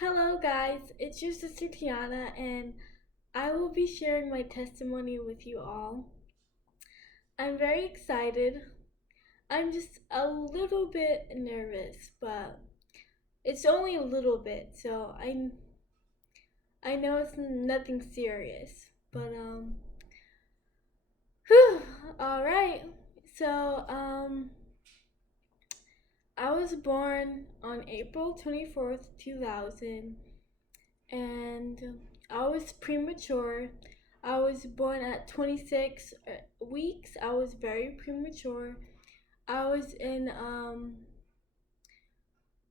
Hello, guys. It's your sister Tiana, and I will be sharing my testimony with you all. I'm very excited. I'm just a little bit nervous, but it's only a little bit, so I know it's nothing serious. But whew, all right. So I was born on April 24th, 2000, and I was premature. I was born at 26 weeks. I was very premature. I was in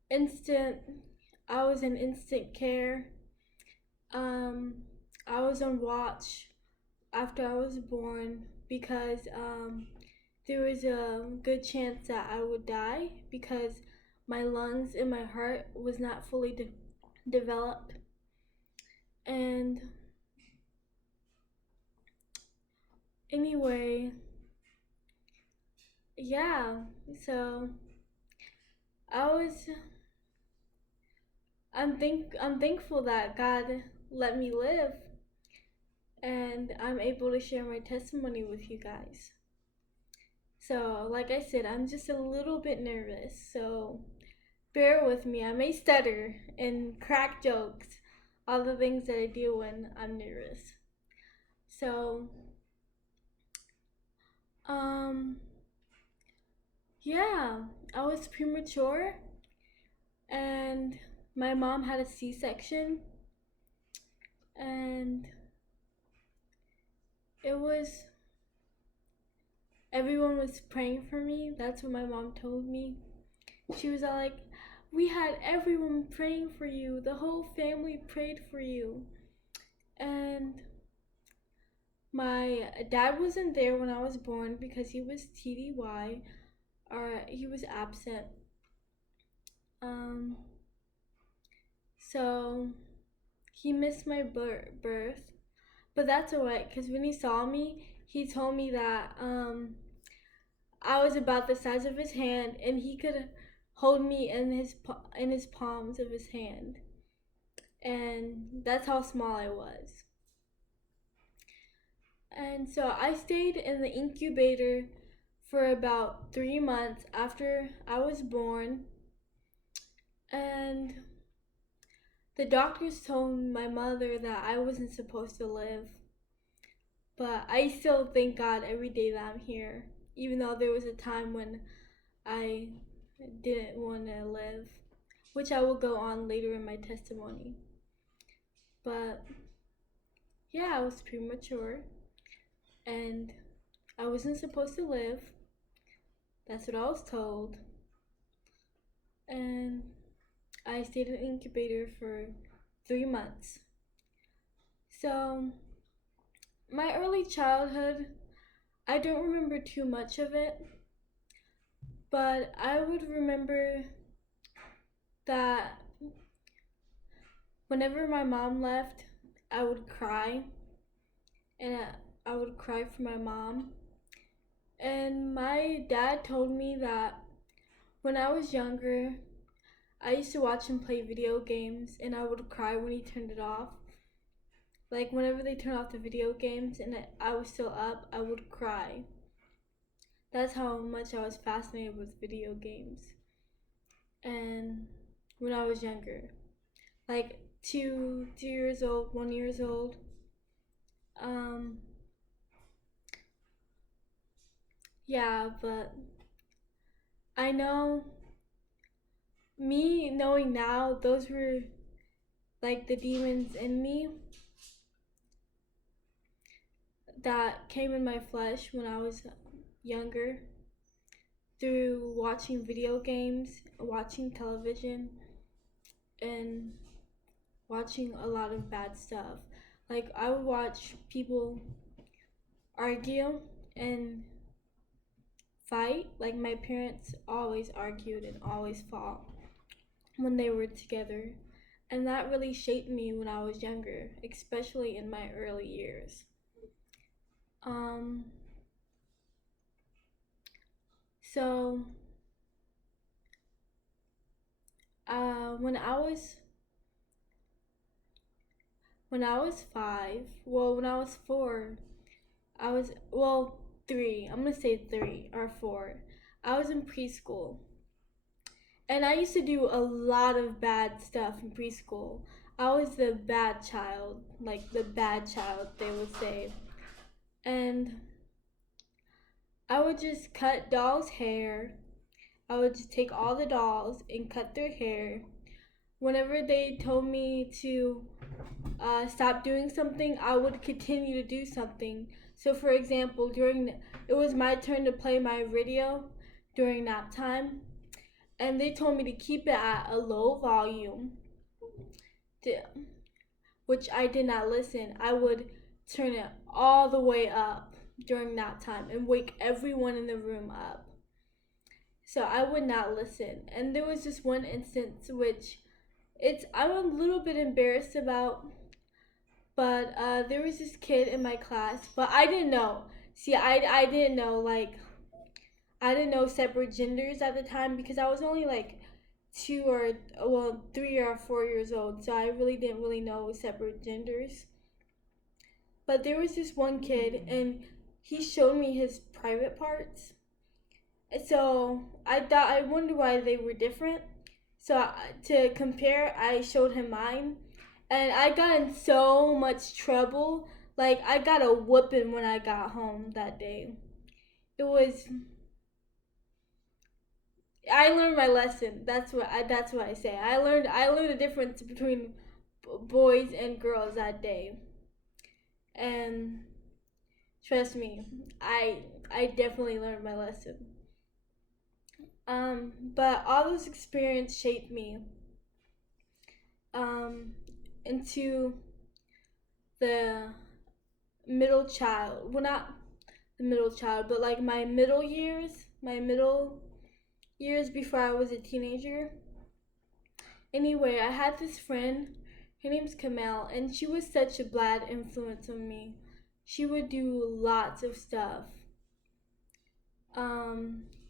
instant I was in instant care. Um I was on watch after I was born because there was a good chance that I would die because my lungs and my heart was not fully developed. And anyway, yeah, so I was I'm thankful that God let me live and I'm able to share my testimony with you guys. So, like I said, I'm just a little bit nervous. So, bear with me. I may stutter and crack jokes, all the things that I do when I'm nervous. So, um yeah, I was premature and my mom had a C-section, and it was everyone was praying for me. That's what my mom told me. She was all like, "We had everyone praying for you. The whole family prayed for you." And my dad wasn't there when I was born because he was TDY, or he was absent. Um, so he missed my birth, but that's alright because when he saw me, he told me that I was about the size of his hand, and he could hold me in his palms of his hand, and that's how small I was. And so I stayed in the incubator for about 3 months after I was born, and the doctors told my mother that I wasn't supposed to live. But I still thank God every day that I'm here, even though there was a time when I didn't want to live, which I will go on later in my testimony. But yeah, I was premature and I wasn't supposed to live. That's what I was told. And I stayed in an incubator for 3 months. So, my early childhood, I don't remember too much of it, but I would remember that whenever my mom left, I would cry, and I would cry for my mom. And my dad told me that when I was younger, I used to watch him play video games, and I would cry when he turned it off. Like, whenever they turned off the video games and I was still up, I would cry. That's how much I was fascinated with video games. And when I was younger, like 2 years old, 1 years old, um, yeah, but I know, me knowing now, those were like the demons in me that came in my flesh when I was younger through watching video games, watching television, and watching a lot of bad stuff. Like, I would watch people argue and fight. Like, my parents always argued and always fought when they were together. And that really shaped me when I was younger, especially in my early years. Um, so, when I was when I was 5, well, when I was 4, I was, well, 3, I'm gonna say 3 or 4. I was in preschool. And I used to do a lot of bad stuff in preschool. I was the bad child, like the bad child, they would say. And I would just cut dolls' hair. I would just take all the dolls and cut their hair. Whenever they told me to stop doing something, I would continue to do something. So, for example, it was my turn to play my radio during nap time, and they told me to keep it at a low volume, to, which I did not listen. I would turn it all the way up during nap time and wake everyone in the room up. So I would not listen. And there was just one instance which I'm a little bit embarrassed about, but there was this kid in my class, but I didn't know. See, I didn't know, like, I didn't know separate genders at the time because I was only like 3 or 4 years old, so I really didn't really know separate genders. But there was this one kid, and he showed me his private parts. So I wondered why they were different. So to compare, I showed him mine, and I got in so much trouble. Like I got a whooping when I got home that day. It was I learned my lesson. That's what I say. I learned the difference between boys and girls that day, and trust me, I definitely learned my lesson. But all those experience shaped me um into the middle child. Well, not the middle child, but like my middle years before I was a teenager. Anyway, I had this friend. Her name's Kamel, and she was such a bad influence on me. She would do lots of stuff.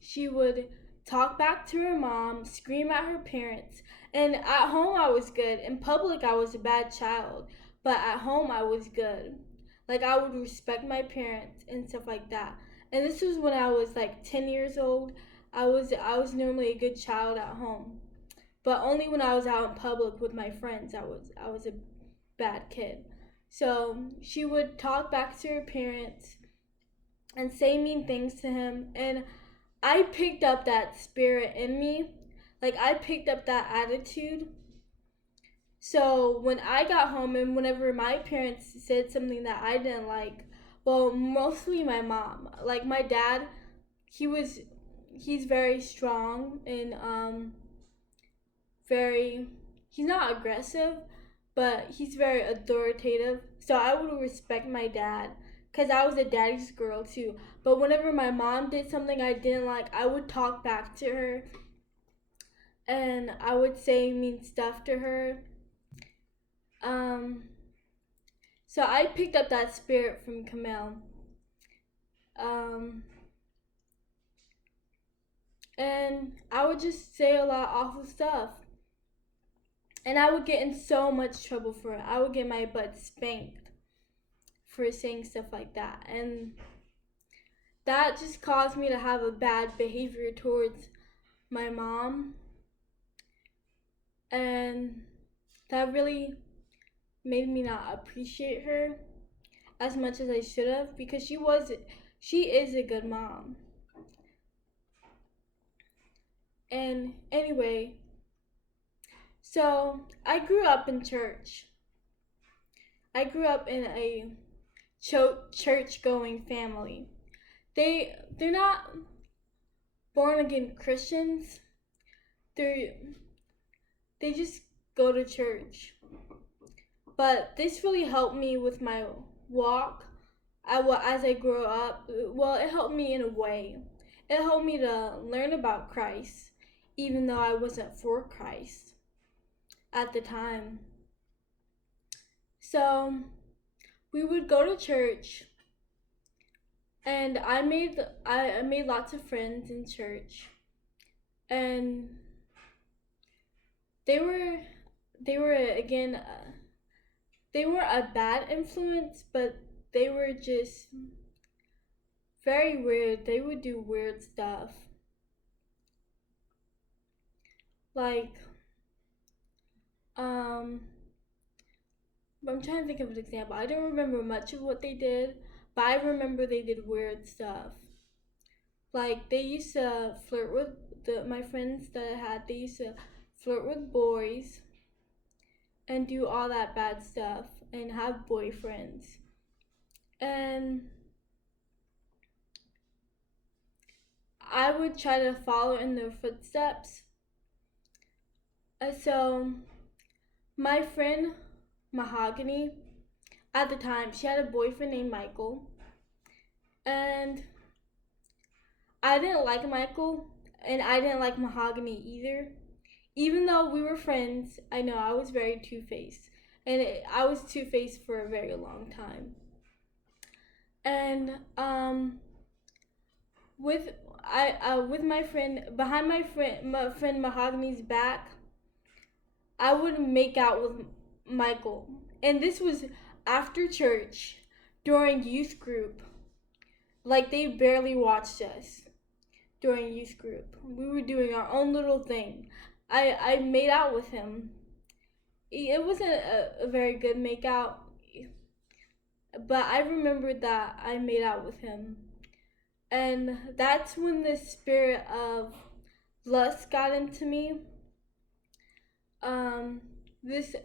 She would talk back to her mom, scream at her parents, and at home I was good. In public, I was a bad child, but at home I was good. Like I would respect my parents and stuff like that. And this was when I was like 10 years old. I was normally a good child at home, but only when I was out in public with my friends I was a bad kid. So she would talk back to her parents and say mean things to him, and I picked up that spirit in me. Like I picked up that attitude. So when I got home and whenever my parents said something that I didn't like, well, mostly my mom. Like my dad, he was he's very strong and very he's not aggressive, but he's very authoritative. So I would respect my dad because I was a daddy's girl too. But whenever my mom did something I didn't like, I would talk back to her and I would say mean stuff to her. Um, so I picked up that spirit from Kamel. Um, and I would just say a lot of awful stuff. And I would get in so much trouble for it. I would get my butt spanked for saying stuff like that. And that just caused me to have a bad behavior towards my mom. And that really made me not appreciate her as much as I should have because she is a good mom. And anyway, so I grew up in church. I grew up in a church going family. They're not born again Christians. They they just go to church. But this really helped me with my walk. As I grew up, well, it helped me in a way. It helped me to learn about Christ, even though I wasn't for Christ at the time. So we would go to church, and I made lots of friends in church, and they were they were again they weren't a bad influence, but they were just very weird. They would do weird stuff. Like, um, I'm trying to think of an example. I don't remember much of what they did, but I remember they did weird stuff. Like, they used to flirt with my friends that I had. They used to flirt with boys and do all that bad stuff and have boyfriends. And I would try to follow in their footsteps. So, my friend Mahogany, at the time, she had a boyfriend named Michael. And I didn't like Michael, and I didn't like Mahogany either. Even though we were friends, I know I was very two-faced. And I was two-faced for a very long time. And with with my friend behind my friend Mahogany's back, I would make out with Michael. And this was after church during youth group. Like, they barely watched us during youth group. We were doing our own little thing. I made out with him. It wasn't a very good make out, but I remembered that I made out with him. And that's when the spirit of lust got into me. Um, this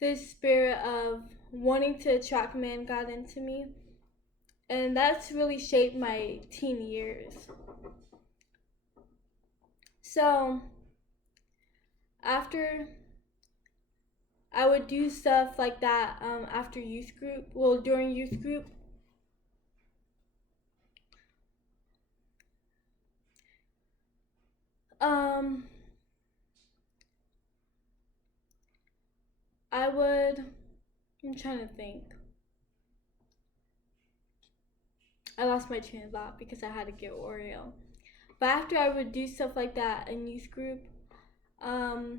this spirit of wanting to attract men got into me, and that's really shaped my teen years. So after I would do stuff like that after youth group, well, during youth group, I would, I'm trying to think. I lost my train of thought because I had to get Oreo. But after I would do stuff like that in youth group, I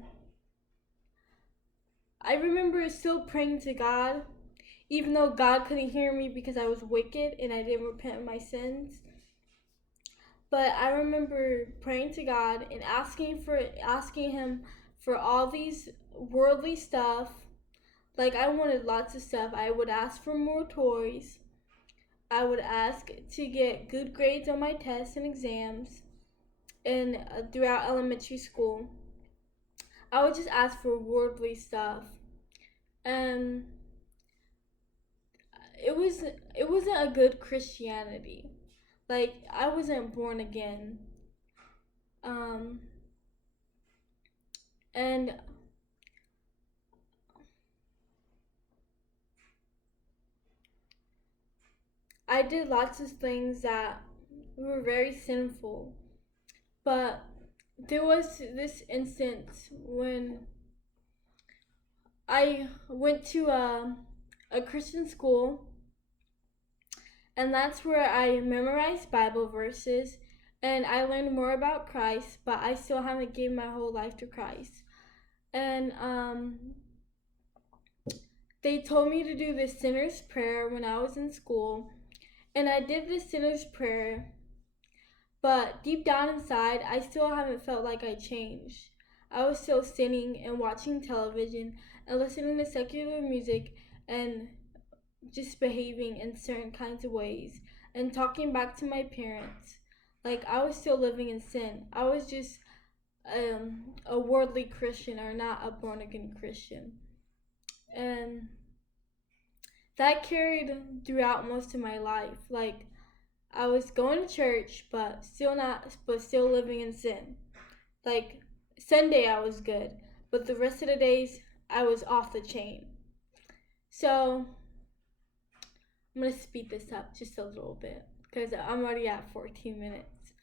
remember still praying to God, even though God couldn't hear me because I was wicked and I didn't repent of my sins. But I remember praying to God and asking him for all these worldly stuff. Like, I wanted lots of stuff. I would ask for more toys. I would ask to get good grades on my tests and exams and throughout elementary school. I would just ask for worldly stuff. And it wasn't a good Christianity. Like, I wasn't born again. And I did lots of things that were very sinful. But there was this instance when I went to a Christian school, and that's where I memorized Bible verses and I learned more about Christ, but I still haven't given my whole life to Christ. And they told me to do the sinner's prayer when I was in school, and I did the sinner's prayer, but deep down inside, I still haven't felt like I changed. I was still sinning and watching television and listening to secular music and just behaving in certain kinds of ways and talking back to my parents. Like, I was still living in sin. I was just a worldly Christian, or not a born again Christian. And that carried throughout most of my life. Like, I was going to church, but still living in sin. Like, Sunday I was good, but the rest of the days I was off the chain. So I'm gonna speed this up just a little bit because I'm already at 14 minutes.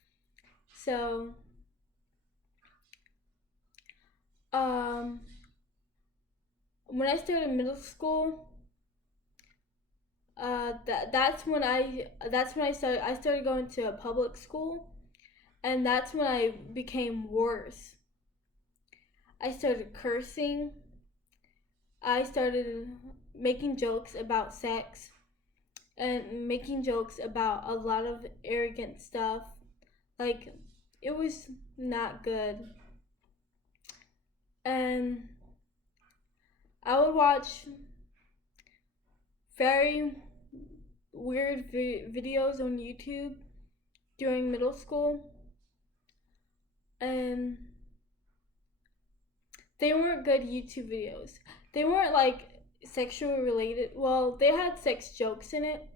So when I started middle school, that's when I started going to a public school, and that's when I became worse. I started cursing. I started making jokes about sex and making jokes about a lot of arrogant stuff. Like, it was not good. And I would watch very weird videos on YouTube during middle school, and they weren't good YouTube videos. They weren't like sexual related. Well, they had sex jokes in it,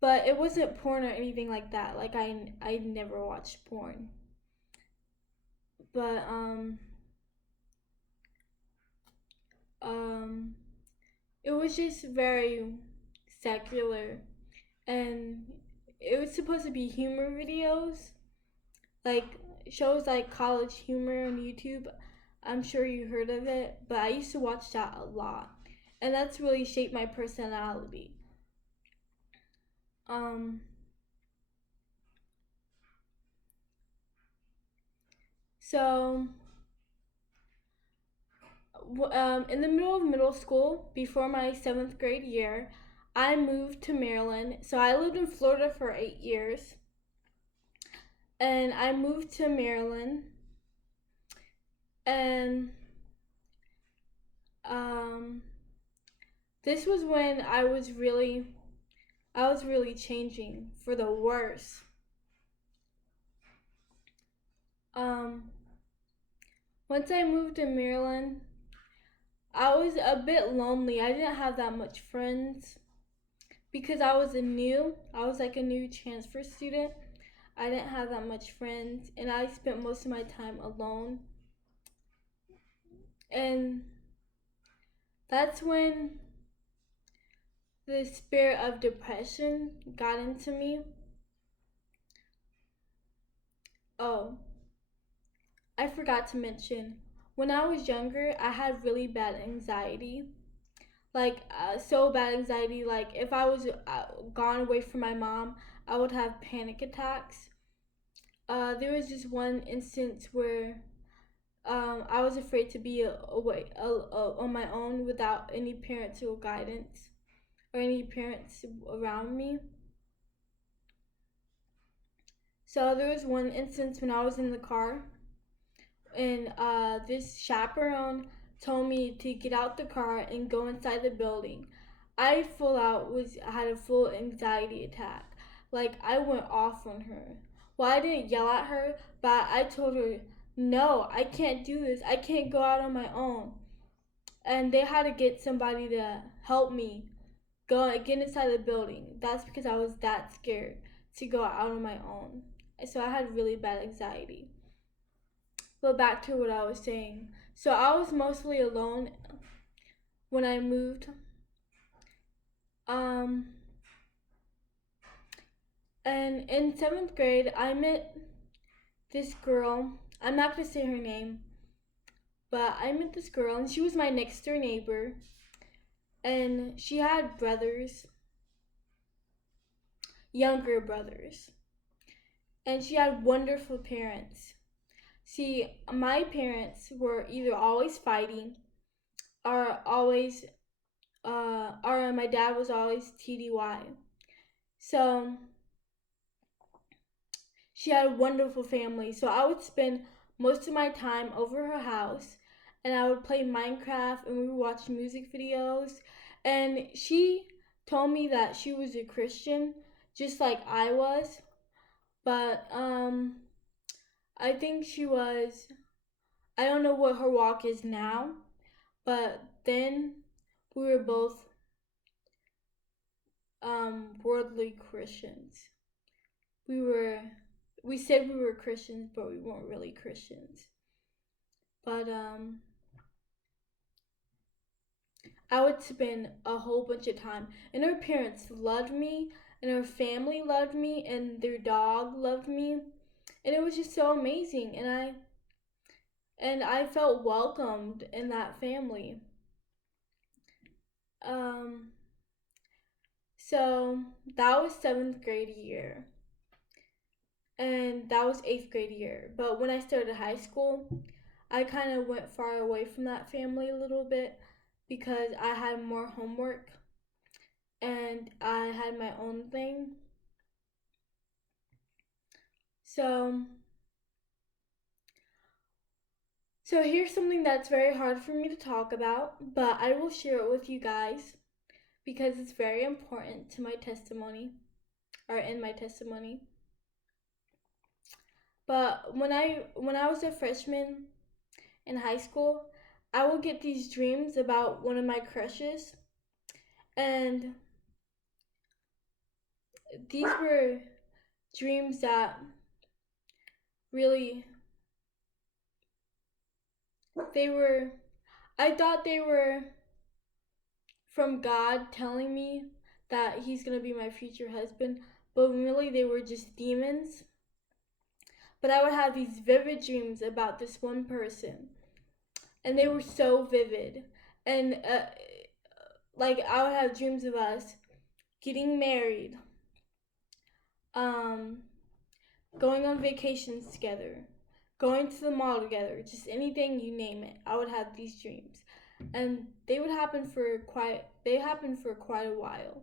but it wasn't porn or anything like that. Like I never watched porn. But um it was just very secular, and it was supposed to be humor videos, like shows like College Humor on YouTube. I'm sure you heard of it, but I used to watch that a lot, and that's really shaped my personality. Um, so in the middle of middle school, before my seventh grade year, I moved to Maryland. So I lived in Florida for 8 years, and I moved to Maryland, and um, this was when I was really changing for the worse. Um, Once I moved to Maryland, I was a bit lonely. I didn't have that much friends because I was like a new transfer student. I didn't have that much friends, and I spent most of my time alone. And that's when the spirit of depression got into me. Oh, I forgot to mention, when I was younger, I had really bad anxiety. Like, so bad anxiety. Like, if I was gone away from my mom, I would have panic attacks. There was just one instance where I was afraid to be away on my own without any parental guidance or any parents around me. So there was one instance when I was in the car, and this chaperone told me to get out the car and go inside the building. I had a full anxiety attack. Like, I went off on her. Well, I didn't yell at her, but I told her, no, I can't do this. I can't go out on my own. And they had to get somebody to help me get inside the building. That's because I was that scared to go out on my own. So I had really bad anxiety. But back to what I was saying. So I was mostly alone when I moved. Um, and in seventh grade, I met this girl. I'm not gonna say her name, but I met this girl, and she was my next door neighbor. And she had brothers, younger brothers, and she had wonderful parents. See, my parents were either always fighting or always, or my dad was always TDY. So she had a wonderful family. So I would spend most of my time over her house, and I would play Minecraft, and we would watch music videos. And she told me that she was a Christian, just like I was. But I think she was. I don't know what her walk is now, but then we were both worldly Christians. We were we said we were Christians, but we weren't really Christians. But I would spend a whole bunch of time, and her parents loved me, and her family loved me, and their dog loved me, and it was just so amazing. And I felt welcomed in that family. Um, so that was seventh grade year, and that was eighth grade year. But when I started high school, I kind of went far away from that family a little bit because I had more homework and I had my own thing. So here's something that's very hard for me to talk about, but I will share it with you guys because it's very important to my testimony, or in my testimony. But when I was a freshman in high school, I would get these dreams about one of my crushes, and these were dreams that really I thought they were from God telling me that he's going to be my future husband, but really they were just demons. But I would have these vivid dreams about this one person, and they were so vivid. And like I would have dreams of us getting married, going on vacations together, going to the mall together, just anything you name it. I would have these dreams, and they happened for quite a while.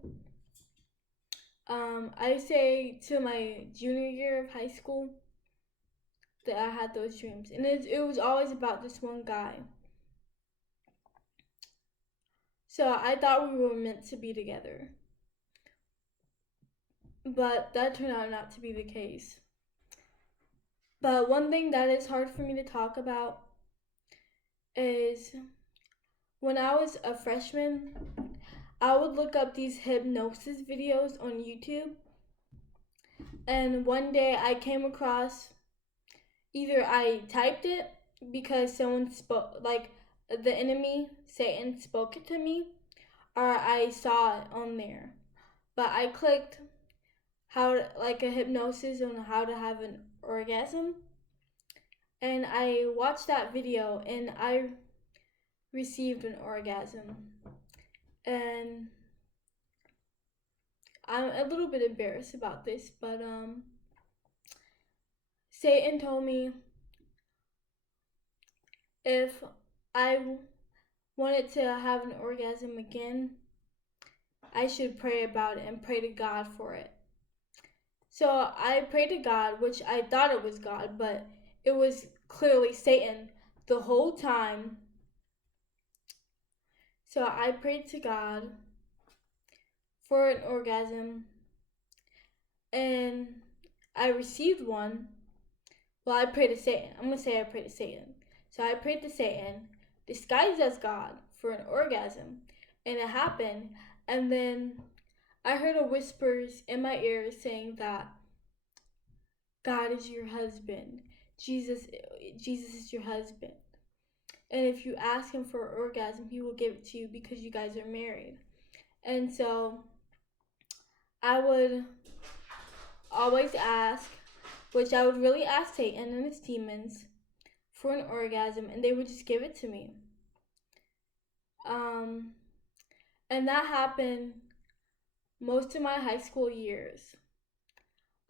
I say to my junior year of high school that I had those dreams, and it was always about this one guy. So I thought we were meant to be together, but that turned out not to be the case. But one thing that is hard for me to talk about is when I was a freshman, I would look up these hypnosis videos on YouTube. And one day I came across, either I typed it because someone spoke, like the enemy, Satan, spoke it to me, or I saw it on there. But I clicked like a hypnosis on how to have an orgasm. And I watched that video and I received an orgasm. And I'm a little bit embarrassed about this, but Satan told me if I wanted to have an orgasm again, I should pray about it and pray to God for it. So I prayed to God, which I thought it was God, but it was clearly Satan the whole time. So I prayed to God for an orgasm, and I received one. Well, I prayed to Satan. I'm going to say I prayed to Satan. So I prayed to Satan, disguised as God, for an orgasm, and it happened. And then I heard a whispers in my ear saying that God is your husband. Jesus is your husband. And if you ask him for an orgasm, he will give it to you because you guys are married. And so I would always ask, which I would really ask Satan and his demons for an orgasm, and they would just give it to me. And that happened most of my high school years,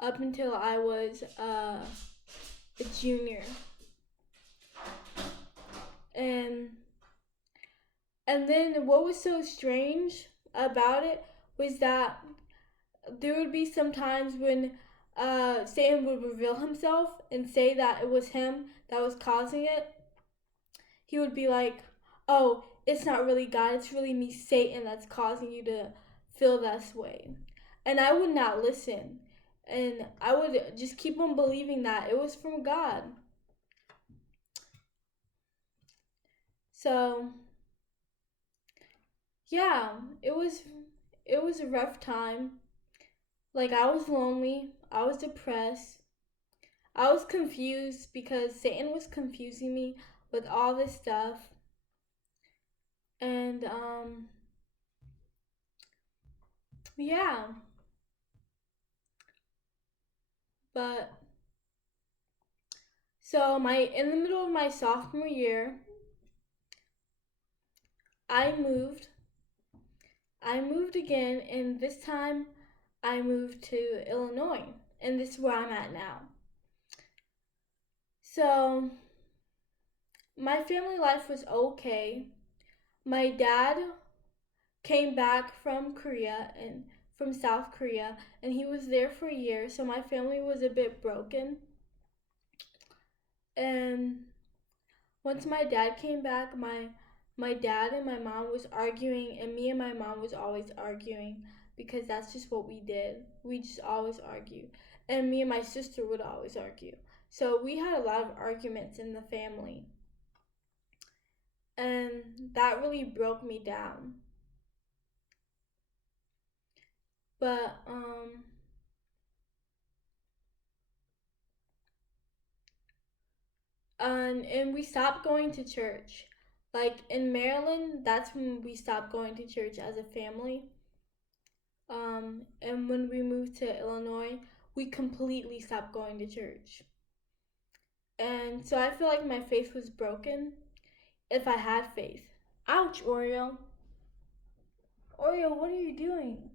up until I was a junior. And then what was so strange about it was that there would be some times when Satan would reveal himself and say that it was him that was causing it. He would be like, oh, it's not really God, it's really me, Satan, that's causing you to feel this way. And I would not listen. And I would just keep on believing that it was from God. So, yeah, it was a rough time. Like, I was lonely, I was depressed, I was confused because Satan was confusing me with all this stuff. And yeah. But so in the middle of my sophomore year, I moved again, and this time I moved to Illinois, and this is where I'm at now. So my family life was okay. My dad came back from Korea and from South Korea, and he was there for a year, so my family was a bit broken. And once my dad came back, my dad and my mom was arguing, and me and my mom was always arguing because that's just what we did. We just always argue. And me and my sister would always argue. So we had a lot of arguments in the family. And that really broke me down. But and we stopped going to church. Like in Maryland, that's when we stopped going to church as a family. And when we moved to Illinois, we completely stopped going to church. And so I feel like my faith was broken if I had faith. Ouch, Oreo. Oreo, what are you doing?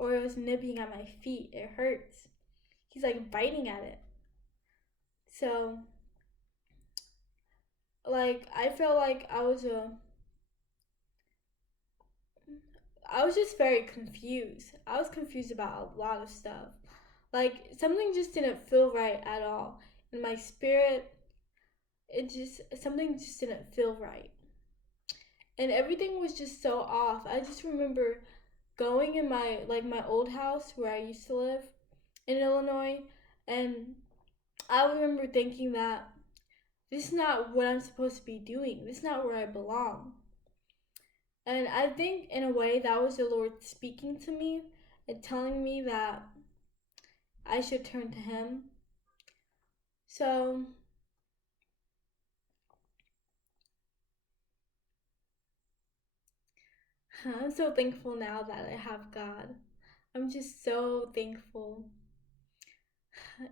Oreo's nipping at my feet. It hurts. He's like biting at it. So, like, I felt like I was just very confused. I was confused about a lot of stuff. Like, something just didn't feel right at all. In my spirit, something just didn't feel right. And everything was just so off. I just remember going in my old house where I used to live in Illinois, and I remember thinking that this is not what I'm supposed to be doing. This is not where I belong. And I think in a way that was the Lord speaking to me and telling me that I should turn to Him. So I'm so thankful now that I have God. I'm just so thankful.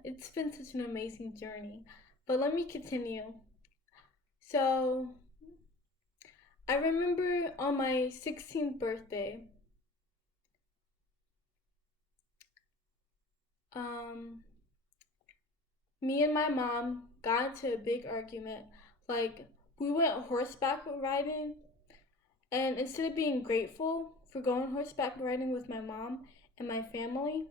It's been such an amazing journey. But let me continue. So I remember on my 16th birthday, um, me and my mom got into a big argument. Like, we went horseback riding, and instead of being grateful for going horseback riding with my mom and my family,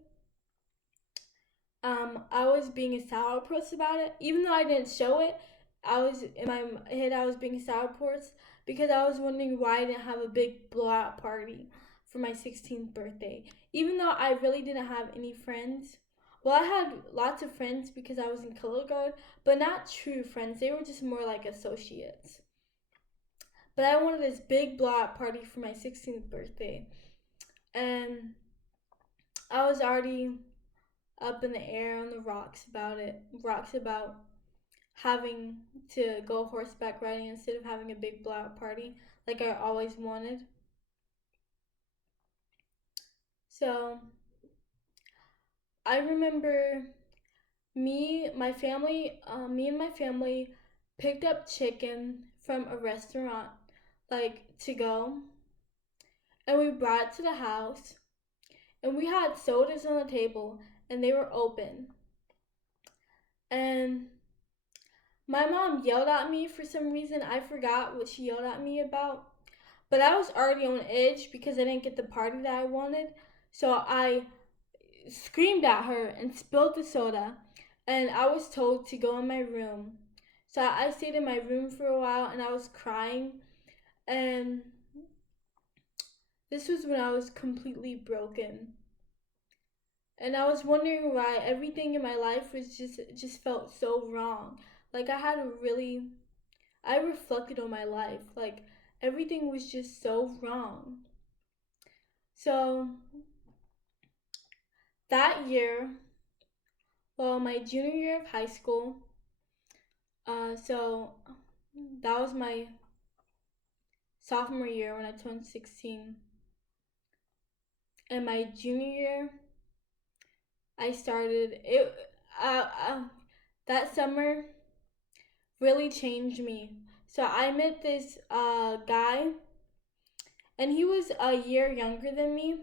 I was being a sourpuss about it. Even though I didn't show it, I was in my head. I was being a sourpuss because I was wondering why I didn't have a big blowout party for my 16th birthday. Even though I really didn't have any friends. Well, I had lots of friends because I was in kindergarten, but not true friends. They were just more like associates. But I wanted this big blowout party for my 16th birthday, and I was already up in the air on the rocks about having to go horseback riding instead of having a big blowout party like I always wanted. So I remember me and my family picked up chicken from a restaurant, like to go, and we brought it to the house, and we had sodas on the table, and they were open. And my mom yelled at me for some reason. I forgot what she yelled at me about. But I was already on edge because I didn't get the party that I wanted. So I screamed at her and spilled the soda. And I was told to go in my room. So I stayed in my room for a while and I was crying. And this was when I was completely broken. And I was wondering why everything in my life was just felt so wrong. Like I reflected on my life. Like everything was just so wrong. So that year, well, my junior year of high school, so that was my sophomore year when I turned 16. And my junior year, I started it. That summer really changed me. So I met this guy, and he was a year younger than me.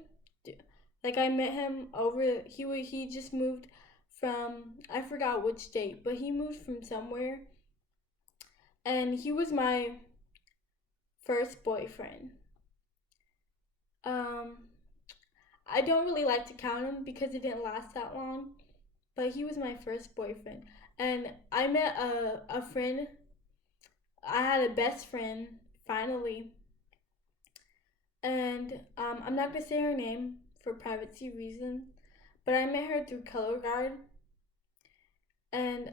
Like I met him over. He just moved from, I forgot which state, but he moved from somewhere, and he was my first boyfriend. Um, I don't really like to count him because it didn't last that long, but he was my first boyfriend. And I met a friend. I had a best friend finally, and I'm not gonna say her name for privacy reasons, but I met her through Color Guard, and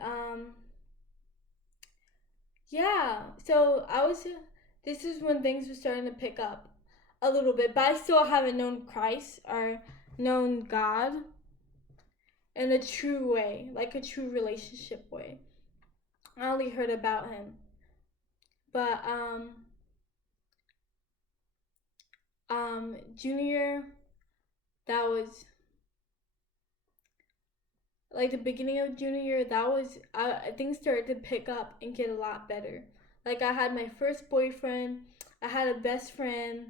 yeah. So I was. This is when things were starting to pick up a little bit, but I still haven't known Christ or known God in a true way, like a true relationship way. I only heard about him, but junior, that was like the beginning of junior year. That was things started to pick up and get a lot better. Like I had my first boyfriend, I had a best friend,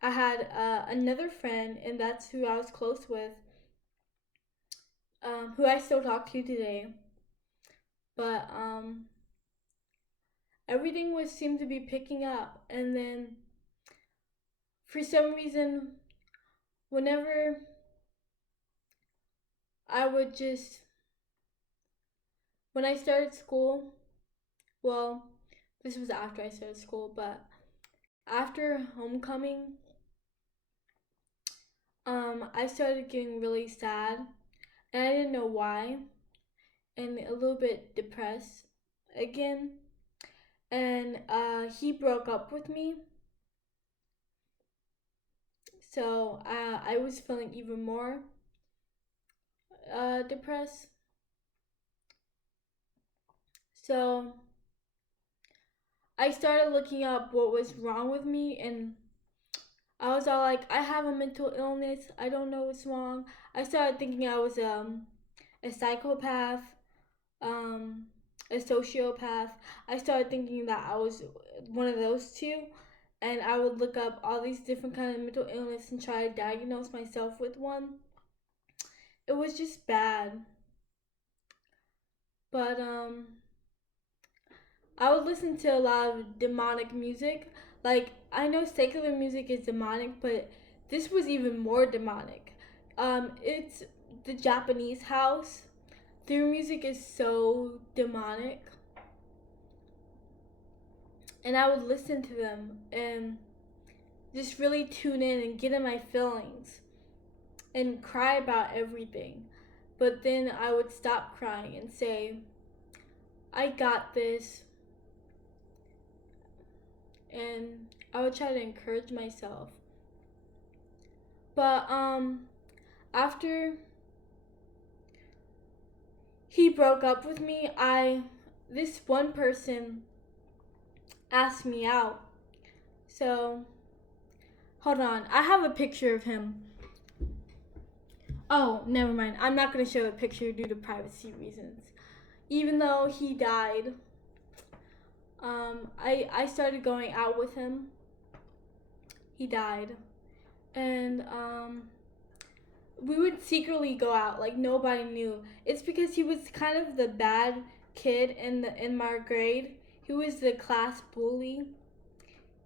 I had another friend, and that's who I was close with, who I still talk to today. But everything was seemed to be picking up, and then for some reason, whenever I would just when I started school, well, this was after I started school, but after homecoming, I started getting really sad, and I didn't know why, and a little bit depressed again. And he broke up with me, so I was feeling even more depressed. So I started looking up what was wrong with me, and I was all like, I have a mental illness. I don't know what's wrong. I started thinking I was a psychopath, um, a sociopath. I started thinking that I was one of those two, and I would look up all these different kind of mental illness and try to diagnose myself with one. It was just bad. But I would listen to a lot of demonic music. Like I know secular music is demonic, but this was even more demonic. It's the Japanese house. Their music is so demonic, and I would listen to them and just really tune in and get in my feelings and cry about everything. But then I would stop crying and say, I got this, and I would try to encourage myself. But after he broke up with me, I this one person asked me out. So, hold on. I have a picture of him. Oh, never mind. I'm not going to show the picture due to privacy reasons. Even though he died, I started going out with him. He died. And we would secretly go out, like nobody knew. It's because he was kind of the bad kid in my grade. He was the class bully.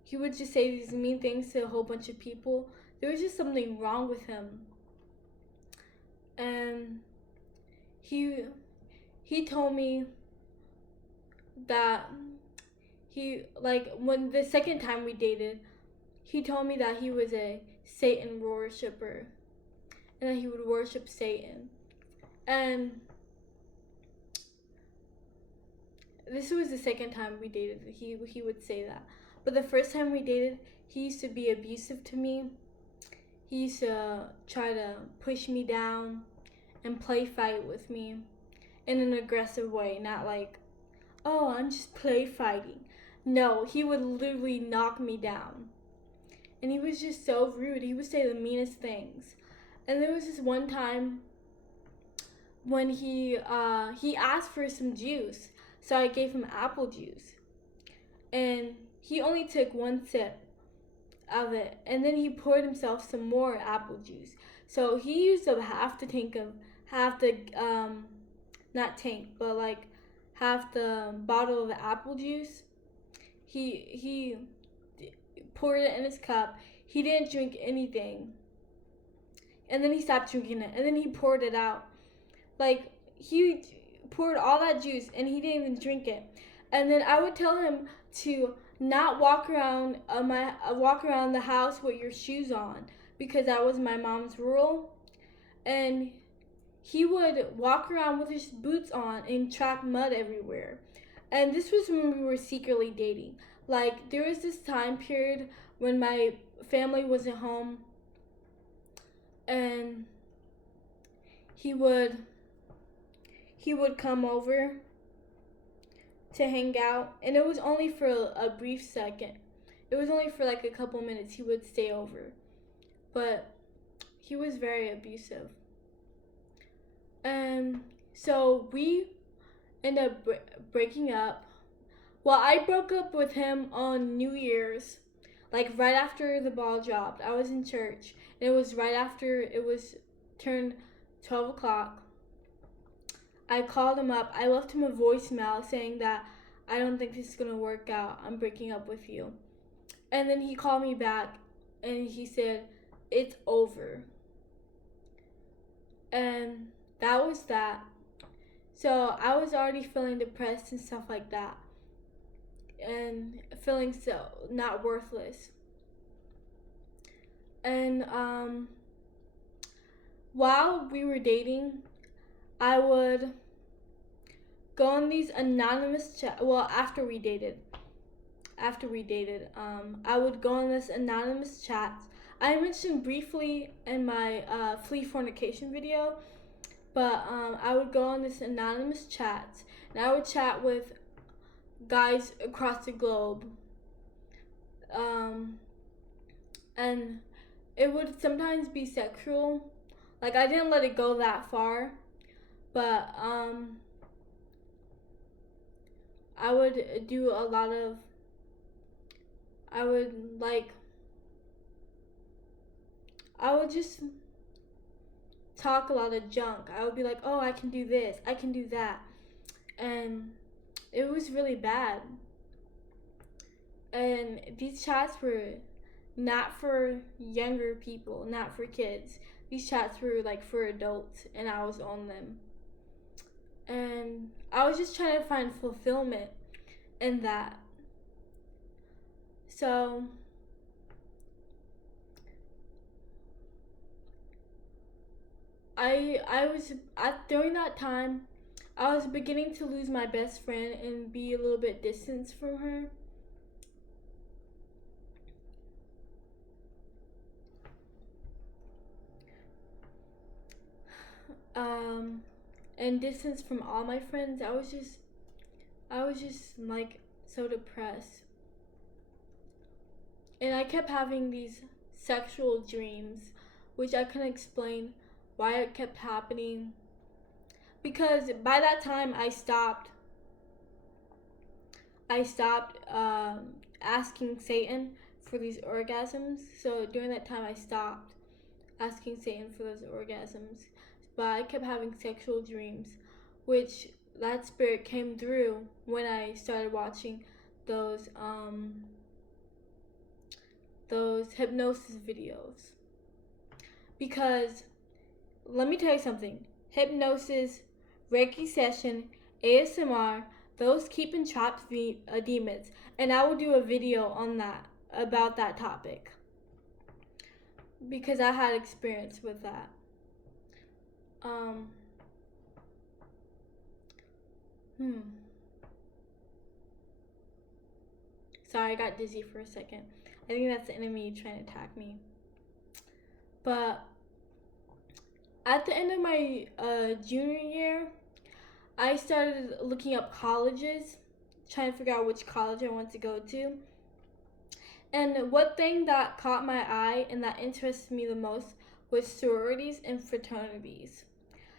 He would just say these mean things to a whole bunch of people. There was just something wrong with him. And he told me that he like when the second time we dated, he told me that he was a Satan worshiper and that he would worship Satan. And this was the second time we dated. He would say that. But the first time we dated, he used to be abusive to me. He used to try to push me down and play fight with me in an aggressive way, not like, oh, I'm just play fighting. No, he would literally knock me down. And he was just so rude. He would say the meanest things. And there was this one time when he asked for some juice, so I gave him apple juice, and he only took one sip of it, and then he poured himself some more apple juice. So he used up half the not tank, but like half the bottle of apple juice, he poured it in his cup. He didn't drink anything. And then he stopped drinking it. And then he poured it out. Like, he poured all that juice and he didn't even drink it. And then I would tell him to not walk around walk around the house with your shoes on, because that was my mom's rule. And he would walk around with his boots on and track mud everywhere. And this was when we were secretly dating. Like, there was this time period when my family wasn't home, and he would come over to hang out, and it was only for a brief second. It was only for like a couple minutes. He would stay over, but he was very abusive. And so we ended up breaking up. Well, I broke up with him on New Year's, like right after the ball dropped. I was in church, and it was right after it was turned 12 o'clock. I called him up. I left him a voicemail saying that I don't think this is going to work out. I'm breaking up with you. And then he called me back and he said, it's over. And that was that. So I was already feeling depressed and stuff like that, and feeling so not worthless. And while we were dating, I would go on these anonymous chat. Well, after we dated, I would go on this anonymous chats. I mentioned briefly in my flea fornication video, but I would go on this anonymous chats, and I would chat with guys across the globe. And it would sometimes be sexual. Like, I didn't let it go that far, but I would do a lot of, I would just talk a lot of junk. I would be like, oh, I can do this, I can do that. And it was really bad. And these chats were not for younger people, not for kids. These chats were like for adults, and I was on them. And I was just trying to find fulfillment in that. So I was during that time, I was beginning to lose my best friend and be a little bit distant from her. And distance from all my friends. I was just like so depressed. And I kept having these sexual dreams, which I couldn't explain why it kept happening. Because by that time I stopped asking Satan for these orgasms. So during that time I stopped asking Satan for those orgasms. But I kept having sexual dreams, which that spirit came through when I started watching those hypnosis videos. Because let me tell you something, hypnosis, Reiki session, ASMR, those keep and trap demons, and I will do a video on that, about that topic, because I had experience with that. Sorry, I got dizzy for a second. I think that's the enemy trying to attack me. But at the end of my junior year, I started looking up colleges, trying to figure out which college I wanted to go to. And one thing that caught my eye and that interested me the most was sororities and fraternities.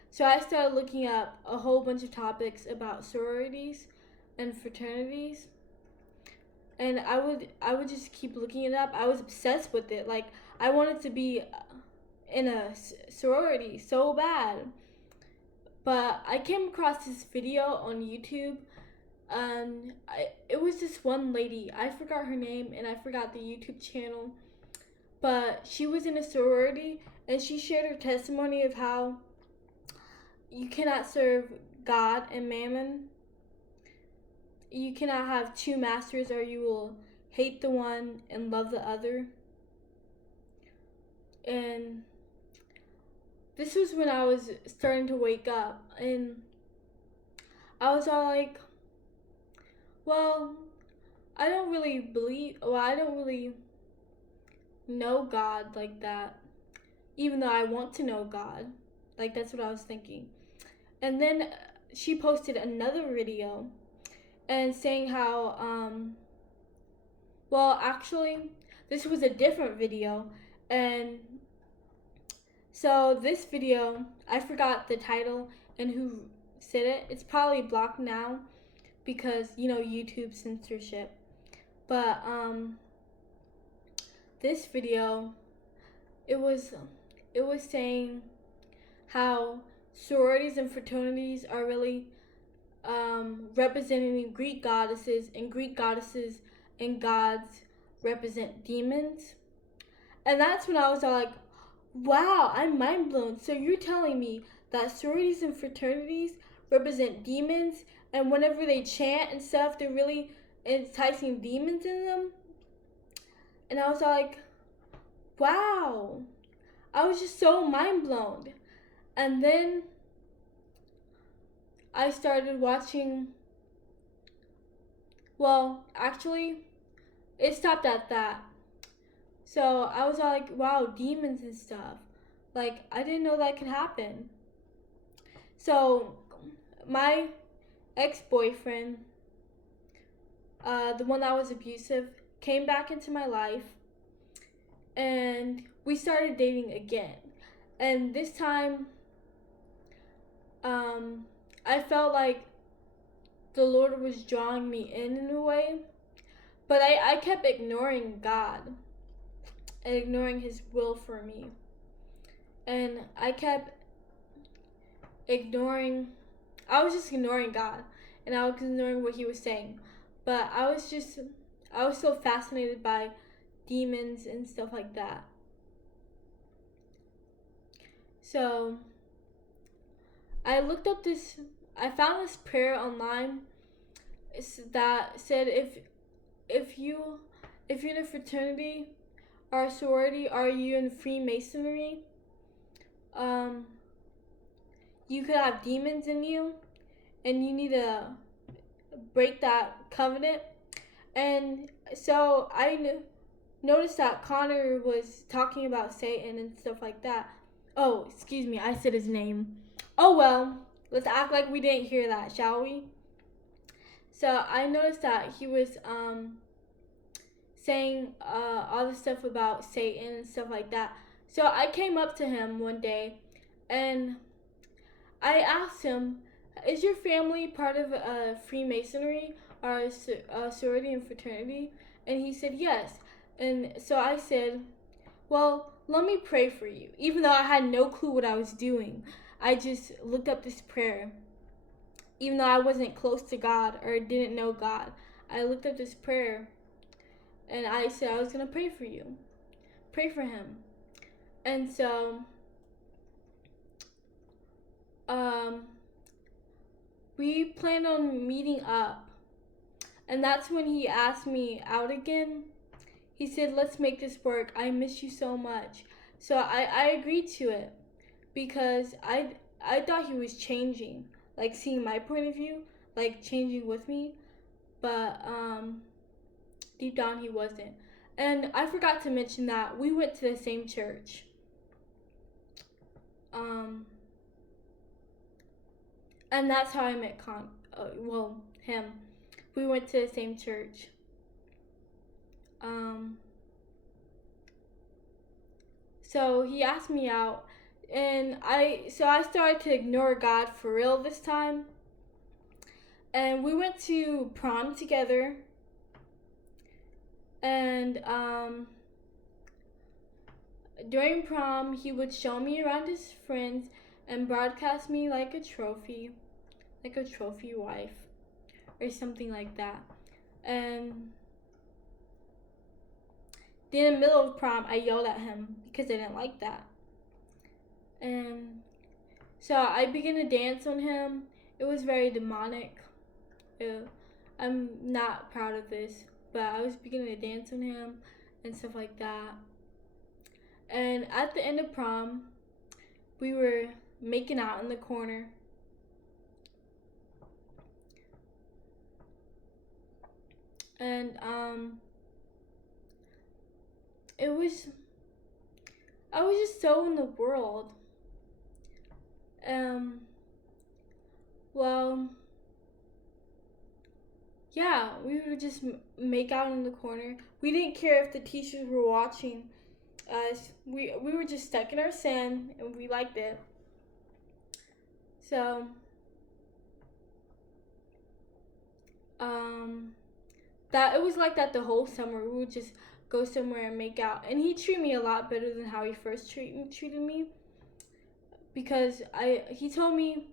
So I started looking up a whole bunch of topics about sororities and fraternities. And I would just keep looking it up. I was obsessed with it. Like, I wanted to be in a sorority so bad. But I came across this video on YouTube it was this one lady. I forgot her name and I forgot the YouTube channel, but she was in a sorority and she shared her testimony of how you cannot serve God and mammon. You cannot have two masters, or you will hate the one and love the other. And this was when I was starting to wake up, and I was all like, well, I don't really know God like that, even though I want to know God. Like, that's what I was thinking. And then she posted another video and saying how, well, actually, this was a different video. And so this video, I forgot the title and who said it. It's probably blocked now because, YouTube censorship. But this video, it was saying how sororities and fraternities are really representing Greek goddesses, and Greek goddesses and gods represent demons. And that's when I was all like, wow, I'm mind blown. So you're telling me that sororities and fraternities represent demons, and whenever they chant and stuff, they're really enticing demons in them? And I was like, wow. I was just so mind blown. And then I started watching. Well, actually, it stopped at that. So I was all like, wow, demons and stuff. Like, I didn't know that could happen. So my ex-boyfriend, the one that was abusive, came back into my life, and we started dating again. And this time, I felt like the Lord was drawing me in a way, but I kept ignoring God and ignoring His will for me. And I was just ignoring God, and I was ignoring what He was saying. But I was so fascinated by demons and stuff like that. So I found this prayer online that said if you're in a fraternity or a sorority, or you in Freemasonry, you could have demons in you, and you need to break that covenant. And so I noticed that Connor was talking about Satan and stuff like that. Oh, excuse me, I said his name. Oh well, let's act like we didn't hear that, shall we? So I noticed that he was saying all the stuff about Satan and stuff like that. So I came up to him one day and I asked him, is your family part of a Freemasonry or a sorority and fraternity? And he said yes. And so I said, well, let me pray for you. Even though I had no clue what I was doing, I just looked up this prayer. Even though I wasn't close to God or didn't know God, I looked up this prayer and I said I was going to pray for you. Pray for him. And so we planned on meeting up. And that's when he asked me out again. He said, let's make this work. I miss you so much. So I agreed to it because I thought he was changing, like seeing my point of view, like changing with me. But deep down he wasn't. And I forgot to mention that we went to the same church. And that's how I met him. We went to the same church. So he asked me out, and I started to ignore God for real this time. And we went to prom together. And during prom, he would show me around his friends and broadcast me like a trophy wife. or something like that. And then in the middle of prom, I yelled at him because I didn't like that. And so I began to dance on him. It was very demonic. I'm not proud of this, but I was beginning to dance on him and stuff like that. And at the end of prom, we were making out in the corner. And it was, I was just so in the world. Well, yeah, we would just make out in the corner. We didn't care if the teachers were watching us. We were just stuck in our sin, and we liked it. So, that it was like that the whole summer. We would just go somewhere and make out, and he treated me a lot better than how he first treated me, because he told me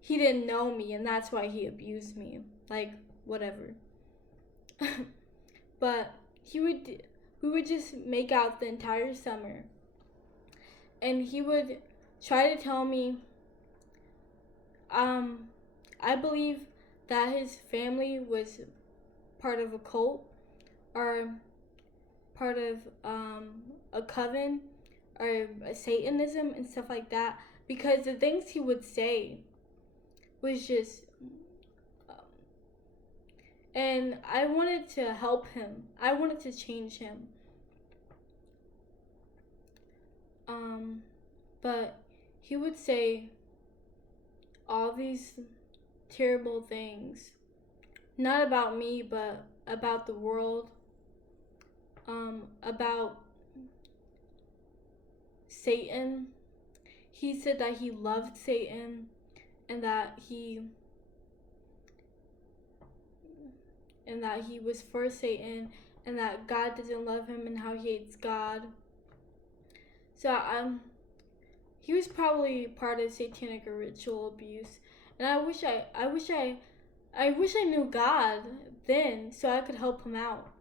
he didn't know me, and that's why he abused me. Like, whatever. But we would just make out the entire summer, and he would try to tell me, I believe that his family was part of a cult or part of a coven or a Satanism and stuff like that, because the things he would say was just and I wanted to help him. I wanted to change him. But he would say all these terrible things, not about me, but about the world, about Satan. He said that he loved Satan and that he was for Satan and that God doesn't love him and how he hates God. So he was probably part of satanic or ritual abuse, and I wish I knew God then so I could help him out.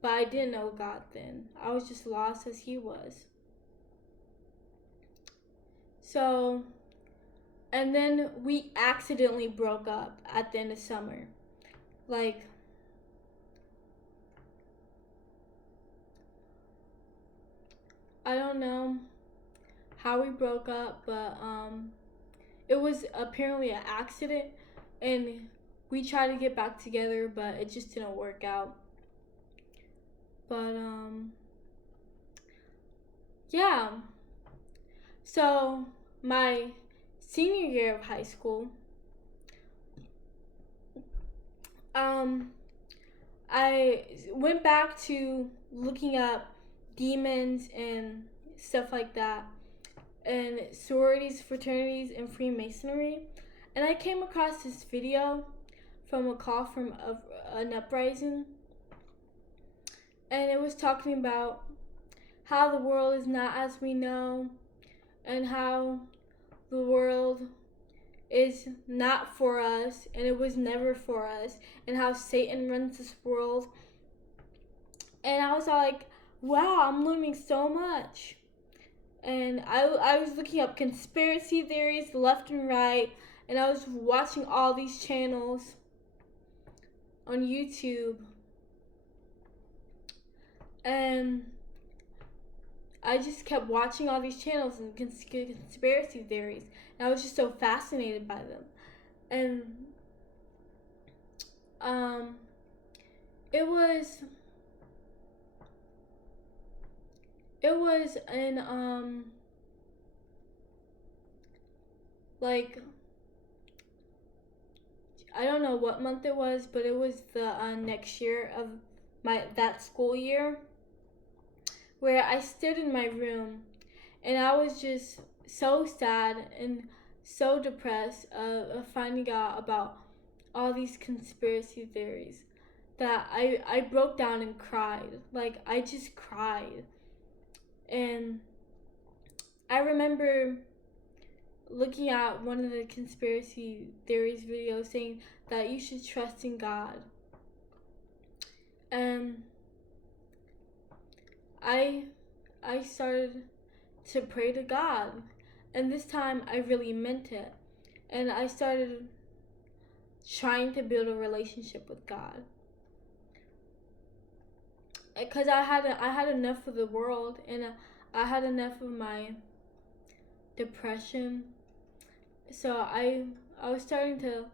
But I didn't know God then. I was just lost as he was. So, and then we accidentally broke up at the end of summer. Like, I don't know how we broke up, but it was apparently an accident, and we tried to get back together, but it just didn't work out. But yeah. So my senior year of high school, I went back to looking up demons and stuff like that, and sororities, fraternities, and Freemasonry, and I came across this video from a call from an uprising, and it was talking about how the world is not as we know, and how the world is not for us, and it was never for us, and how Satan runs this world. And I was all like, wow, I'm learning so much. And I was looking up conspiracy theories left and right, and I was watching all these channels on YouTube. And I just kept watching all these channels and conspiracy theories, and I was just so fascinated by them. And it was in like, I don't know what month it was, but it was the next year of that school year, where I stood in my room and I was just so sad and so depressed of finding out about all these conspiracy theories that I broke down and cried. Like, I just cried. And I remember looking at one of the conspiracy theories videos saying that you should trust in God. And I started to pray to God. And this time I really meant it. And I started trying to build a relationship with God. Because I had enough of the world, and I had enough of my depression. So I was starting to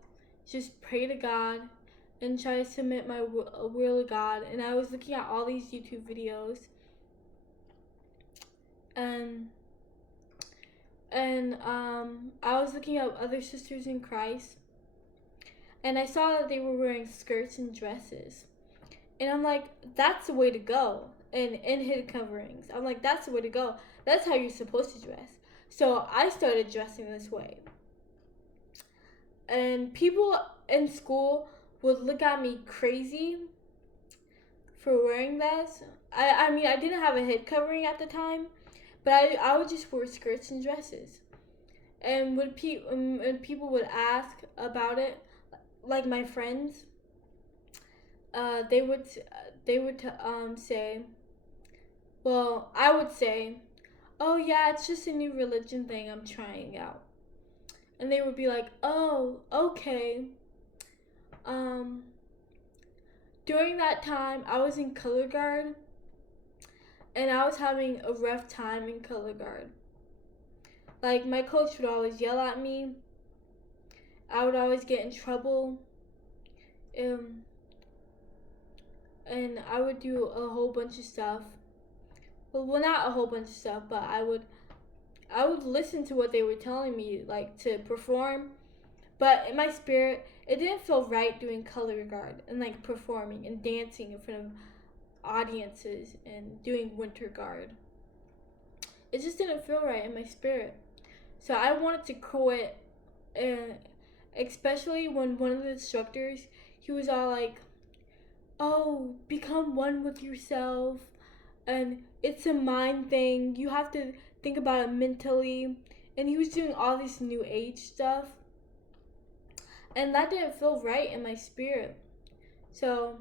just pray to God and try to submit my will to God. And I was looking at all these YouTube videos, and I was looking at other sisters in Christ, and I saw that they were wearing skirts and dresses, and I'm like, that's the way to go. And head coverings, I'm like, that's the way to go. That's how you're supposed to dress. So I started dressing this way, and people in school would look at me crazy for wearing this. I mean, I didn't have a head covering at the time, but I would just wear skirts and dresses. And when people would ask about it, like my friends, they would say, well, I would say, oh yeah, it's just a new religion thing I'm trying out. And they would be like, oh, okay. During that time, I was in color guard, and I was having a rough time in color guard. Like, my coach would always yell at me. I would always get in trouble. And I would do a whole bunch of stuff. Well, not a whole bunch of stuff, but I would listen to what they were telling me, like, to perform. But in my spirit, it didn't feel right doing color guard and, like, performing and dancing in front of audiences and doing winter guard. It just didn't feel right in my spirit. So I wanted to quit, and especially when one of the instructors, he was all like, oh, become one with yourself, and it's a mind thing, you have to think about it mentally. And he was doing all this new age stuff, and that didn't feel right in my spirit. So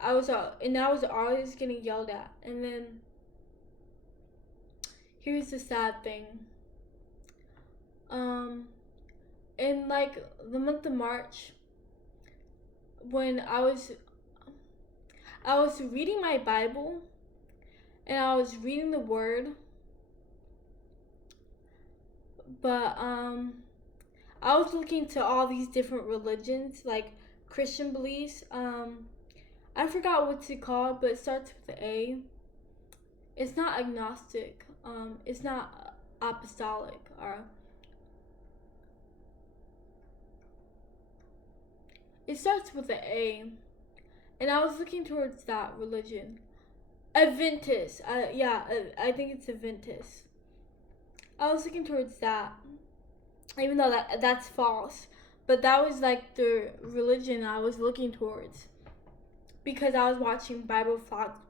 I was always getting yelled at. And then here's the sad thing. In like the month of March, when I was reading my Bible, and I was reading the Word, but I was looking to all these different religions, like Christian beliefs. I forgot what's it called, but it starts with the A. It's not agnostic. It's not apostolic, or it starts with the A. And I was looking towards that religion. Adventist. I think it's Adventist. I was looking towards that, even though that's false. But that was like the religion I was looking towards, because I was watching Bible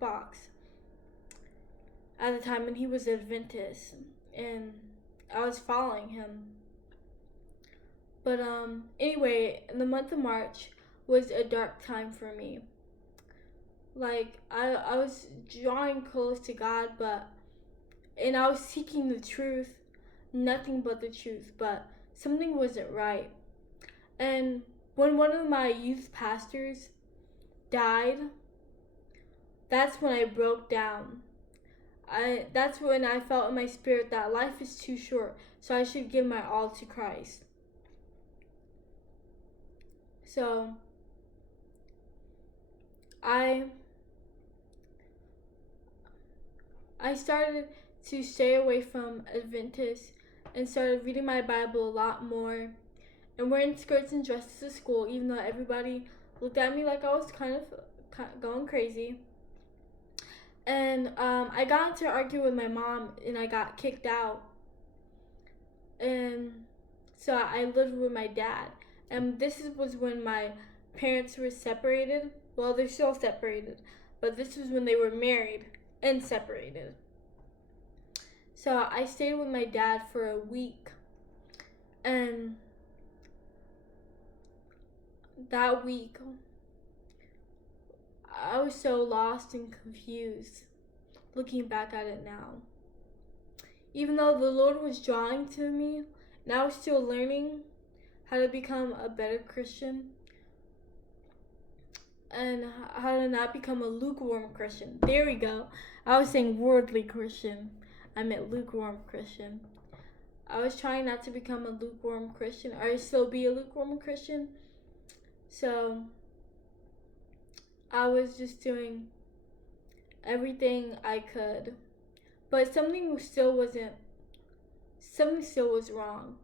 Box at the time, and he was Adventist, and I was following him. But anyway, the month of March was a dark time for me. Like, I was drawing close to God, and I was seeking the truth, nothing but the truth, but something wasn't right. And when one of my youth pastors died, that's when I broke down. That's when I felt in my spirit that life is too short, so I should give my all to Christ. So I started to stay away from Adventists and started reading my Bible a lot more and wearing skirts and dresses to school, even though everybody looked at me like I was kind of going crazy. And I got into an argument with my mom, and I got kicked out. And so I lived with my dad. And this was when my parents were separated. Well, they're still separated, but this was when they were married and separated. So I stayed with my dad for a week, and that week I was so lost and confused looking back at it now. Even though the Lord was drawing to me, and I was still learning how to become a better Christian and how to not become a lukewarm Christian. There we go. I was saying worldly Christian. I meant lukewarm Christian. I was trying not to become a lukewarm Christian or still be a lukewarm Christian. So I was just doing everything I could. But something still was wrong.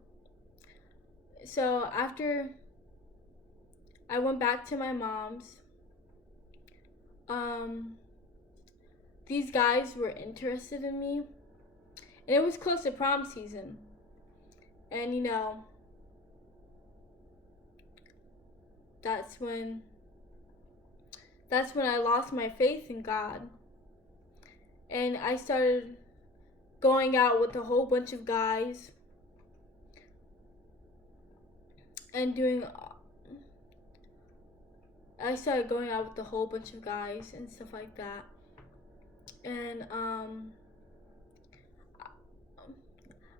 So after I went back to my mom's, these guys were interested in me. And it was close to prom season. And that's when I lost my faith in God. And I started going out with a whole bunch of guys and I started going out with a whole bunch of guys and stuff like that. And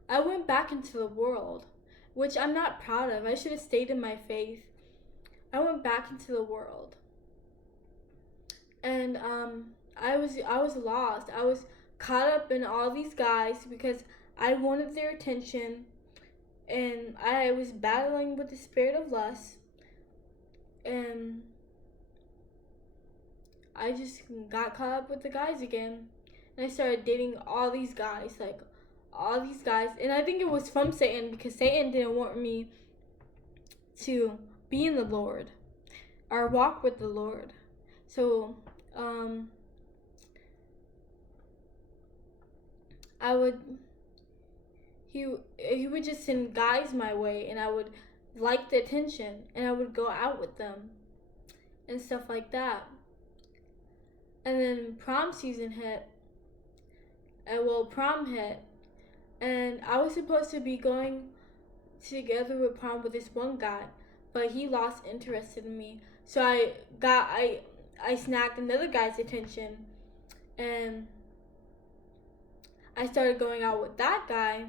I went back into the world, which I'm not proud of. I should have stayed in my faith. I went back into the world. And I was lost. I was caught up in all these guys because I wanted their attention, and I was battling with the spirit of lust, and I just got caught up with the guys again, and I started dating all these guys, and I think it was from Satan, because Satan didn't want me to be in the Lord or walk with the Lord. So he would just send guys my way, and I would like the attention, and I would go out with them and stuff like that. And then prom season hit, prom hit, and I was supposed to be going together with prom with this one guy, but he lost interest in me. So I snagged another guy's attention, and I started going out with that guy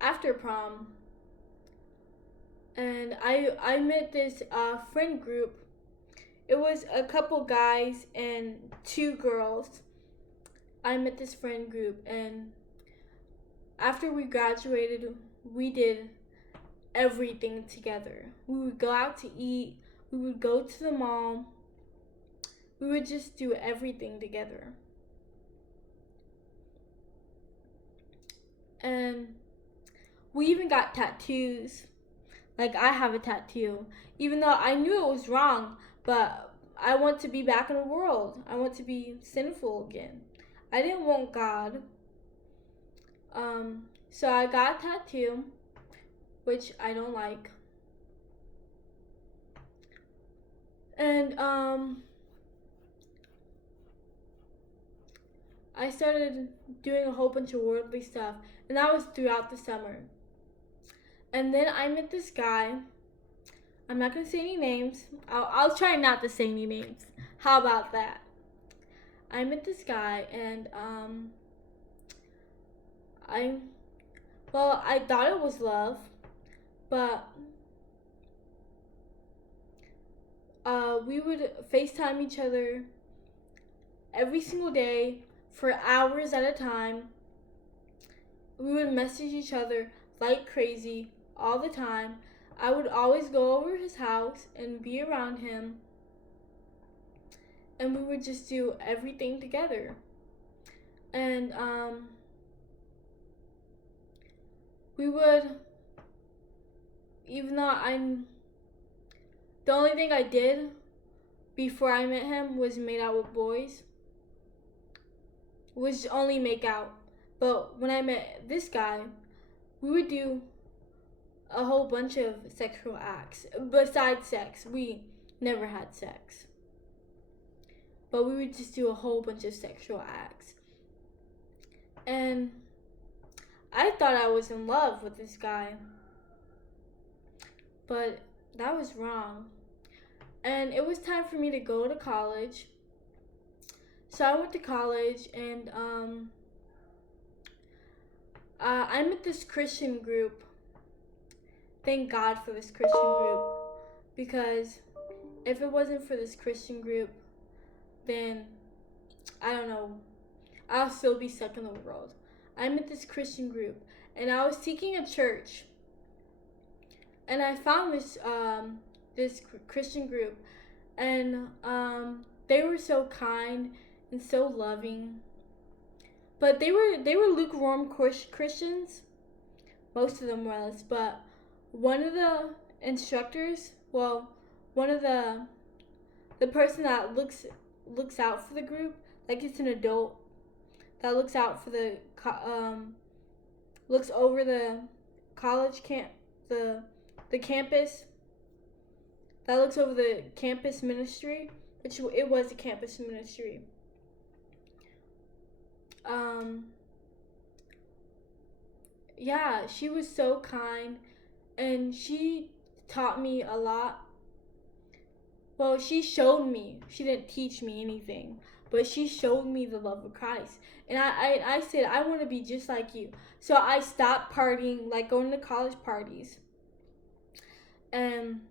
after prom. And I met this friend group. It was a couple guys and 2 girls. I met this friend group, and after we graduated, we did everything together. We would go out to eat, we would go to the mall, we would just do everything together. And we even got tattoos. Like, I have a tattoo, even though I knew it was wrong, but I want to be back in the world. I want to be sinful again. I didn't want God. So I got a tattoo, which I don't like. And I started doing a whole bunch of worldly stuff, and that was throughout the summer. And then I met this guy. I'm not gonna say any names. I'll try not to say any names. How about that? I met this guy, and I thought it was love, but we would FaceTime each other every single day for hours at a time. We would message each other like crazy all the time. I would always go over his house and be around him, and we would just do everything together. And we would, even though the only thing I did before I met him was made out with boys, was only make out. But when I met this guy, we would do a whole bunch of sexual acts. Besides sex, we never had sex, but we would just do a whole bunch of sexual acts. And I thought I was in love with this guy, but that was wrong. And it was time for me to go to college. So I went to college, and I'm at this Christian group. Thank God for this Christian group, because if it wasn't for this Christian group, then I don't know, I'll still be stuck in the world. I'm at this Christian group, and I was seeking a church, and I found this Christian group, and they were so kind and so loving, but they were lukewarm Christians. Most of them was, but one of the instructors, well, one of the person that looks out for the group, like it's an adult that looks out for looks over the college the campus, that looks over the campus ministry, which it was a campus ministry. Yeah, she was so kind, and she taught me a lot. Well, she showed me. She didn't teach me anything, but she showed me the love of Christ. And I said, I want to be just like you. So I stopped partying, like going to college parties. And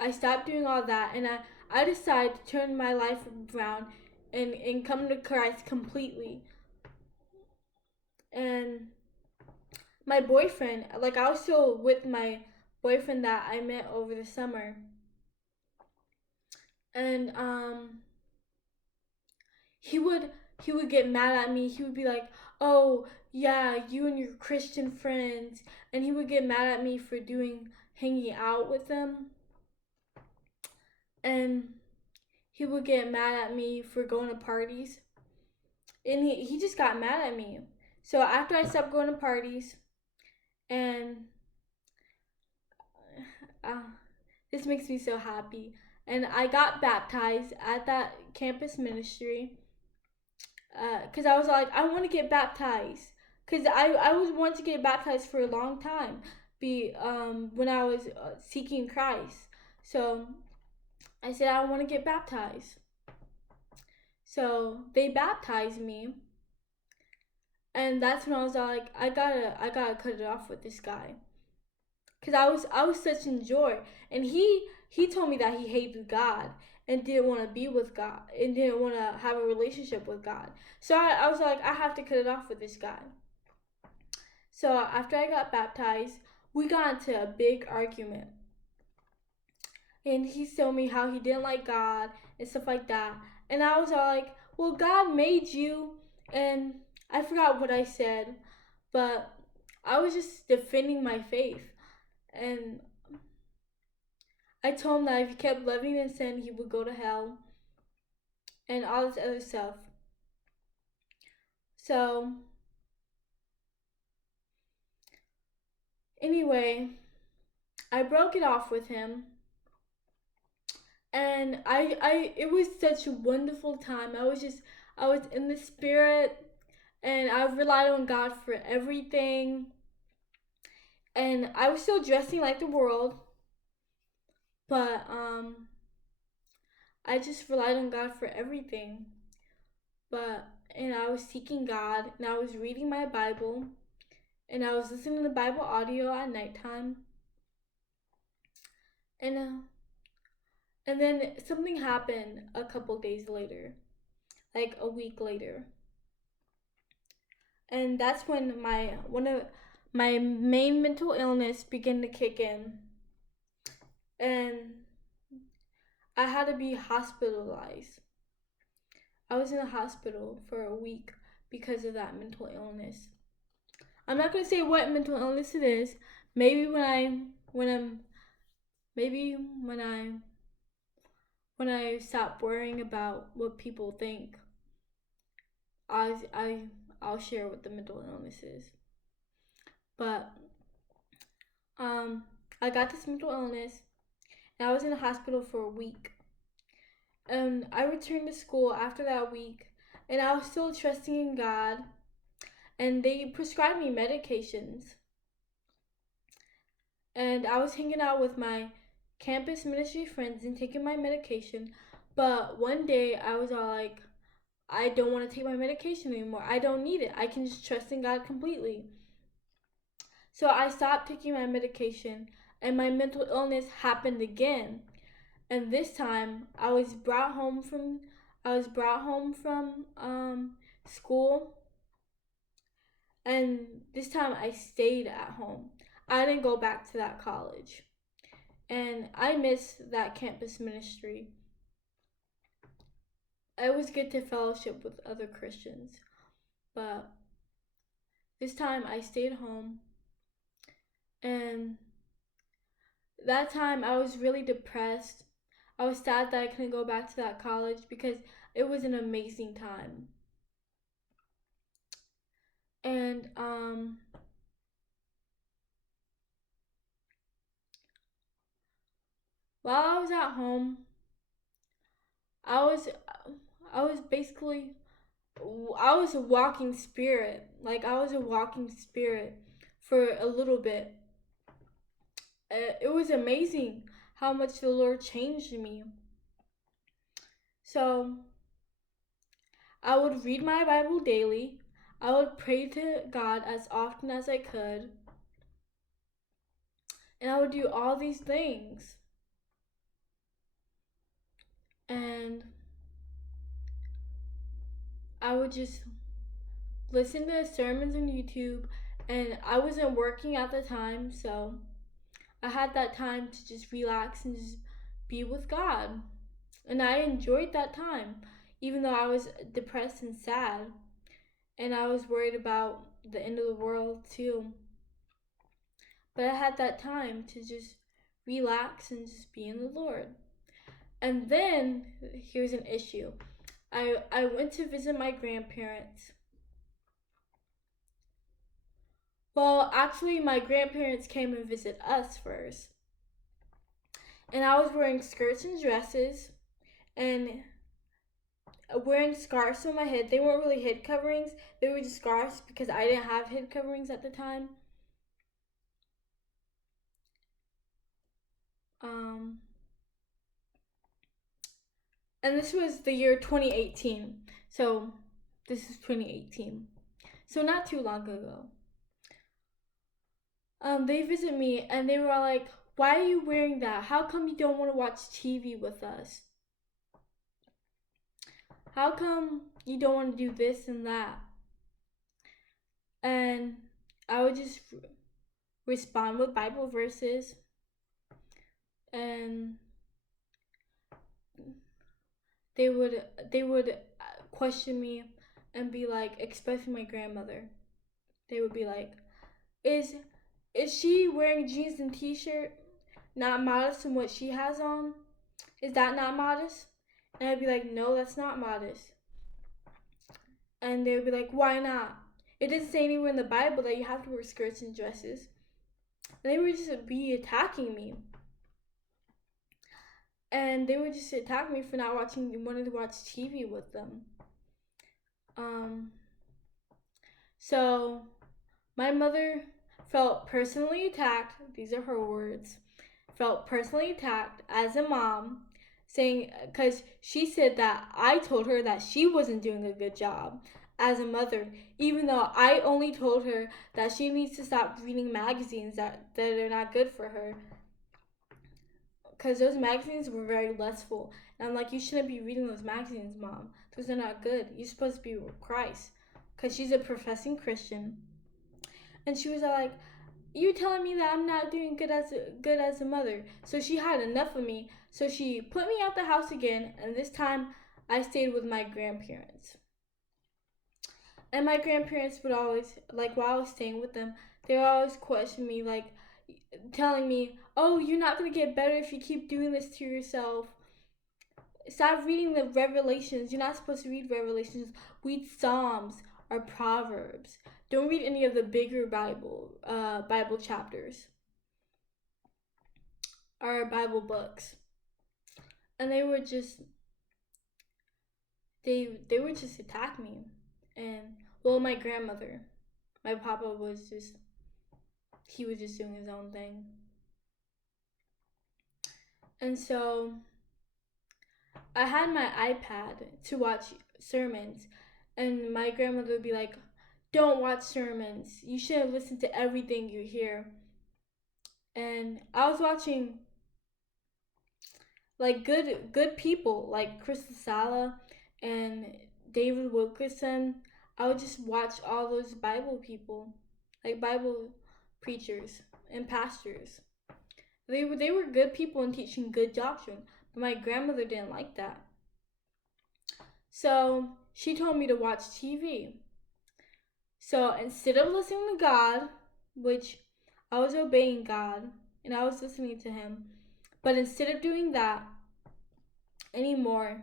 I stopped doing all that. And I decided to turn my life around and come to Christ completely. And my boyfriend, like I was still with my boyfriend that I met over the summer. And he would get mad at me. He would be like, "Oh, yeah, you and your Christian friends." And he would get mad at me for hanging out with them. And he would get mad at me for going to parties. And he just got mad at me. So after I stopped going to parties, and uh, this makes me so happy. And I got baptized at that campus ministry, because I was like, I want to get baptized, because I was wanting to get baptized for a long time, when I was seeking Christ. So I said I want to get baptized. So they baptized me, and that's when I was like, I gotta cut it off with this guy, because I was such in joy, and he told me that he hated God and didn't want to be with God and didn't want to have a relationship with God. So I was like, I have to cut it off with this guy. So after I got baptized, we got into a big argument. And he told me how he didn't like God and stuff like that. And I was all like, well, God made you. And I forgot what I said, but I was just defending my faith. And I told him that if he kept living in sin, he would go to hell and all this other stuff. So, anyway, I broke it off with him. And it was such a wonderful time. I was in the spirit, and I relied on God for everything. And I was still dressing like the world, but I just relied on God for everything. And I was seeking God, and I was reading my Bible, and I was listening to Bible audio at nighttime. And then something happened a couple days later, like a week later. And that's when one of my main mental illness began to kick in. And I had to be hospitalized. I was in the hospital for a week because of that mental illness. I'm not gonna say what mental illness it is. Maybe when I stop worrying about what people think, I'll share what the mental illness is. But I got this mental illness, and I was in the hospital for a week. And I returned to school after that week, and I was still trusting in God. and they prescribed me medications. And I was hanging out with my campus ministry friends and taking my medication. But one day I was all like, I don't want to take my medication anymore. I don't need it. I can just trust in God completely. So I stopped taking my medication, and my mental illness happened again. And this time I was brought home from school, and this time I stayed at home. I didn't go back to that college. And I miss that campus ministry. It was good to fellowship with other Christians, but this time I stayed home, and that time I was really depressed. I was sad that I couldn't go back to that college because it was an amazing time. And while I was at home, I was I was basically I was a walking spirit. Like I was a walking spirit for a little bit. It was amazing how much the Lord changed me. So I would read my Bible daily. I would pray to God as often as I could. And I would do all these things. And I would just listen to sermons on YouTube. And I wasn't working at the time, so I had that time to just relax and just be with God. And I enjoyed that time, even though I was depressed and sad. And I was worried about the end of the world too. But I had that time to just relax and just be in the Lord. And then here's an issue. I went to visit my grandparents. Well, actually, my grandparents came and visit us first. And I was wearing skirts and dresses and wearing scarves on my head. They weren't really head coverings, they were just scarves because I didn't have head coverings at the time. Um, and this was the year 2018. So this is 2018. So not too long ago. They visit me and they were like, "Why are you wearing that? How come you don't want to watch TV with us? How come you don't want to do this and that?" And I would just respond with Bible verses, and they would question me and be like, especially my grandmother. They would be like, "Is she wearing jeans and t-shirt not modest in what she has on? Is that not modest?" And I'd be like, "No, that's not modest." And they would be like, "Why not? It doesn't say anywhere in the Bible that you have to wear skirts and dresses." And they would just be attacking me. And they would just attack me for not wanting to watch TV with them. So my mother felt personally attacked. These are her words. Felt personally attacked as a mom, saying, because she said that I told her that she wasn't doing a good job as a mother, even though I only told her that she needs to stop reading magazines that are not good for her. Because those magazines were very lustful. And I'm like, "You shouldn't be reading those magazines, Mom. Those are not good. You're supposed to be with Christ." Because she's a professing Christian. And she was like, "You're telling me that I'm not doing good as a mother." So she had enough of me. So she put me out the house again, and this time I stayed with my grandparents. And my grandparents would always, like, while I was staying with them, they would always question me, like, telling me, "Oh, you're not gonna get better if you keep doing this to yourself. Stop reading the Revelations. You're not supposed to read Revelations. Read Psalms or Proverbs. Don't read any of the bigger Bible chapters or Bible books." And they would just attack me. And well, my grandmother. My papa was just, he was just doing his own thing. And so I had my iPad to watch sermons, and my grandmother would be like, "Don't watch sermons. You shouldn't listen to everything you hear." And I was watching like good people like Chris Sala and David Wilkerson. I would just watch all those Bible people, like Bible preachers and pastors. They were good people and teaching good doctrine, but my grandmother didn't like that. So she told me to watch TV. So instead of listening to God, which I was obeying God and I was listening to Him, but instead of doing that anymore,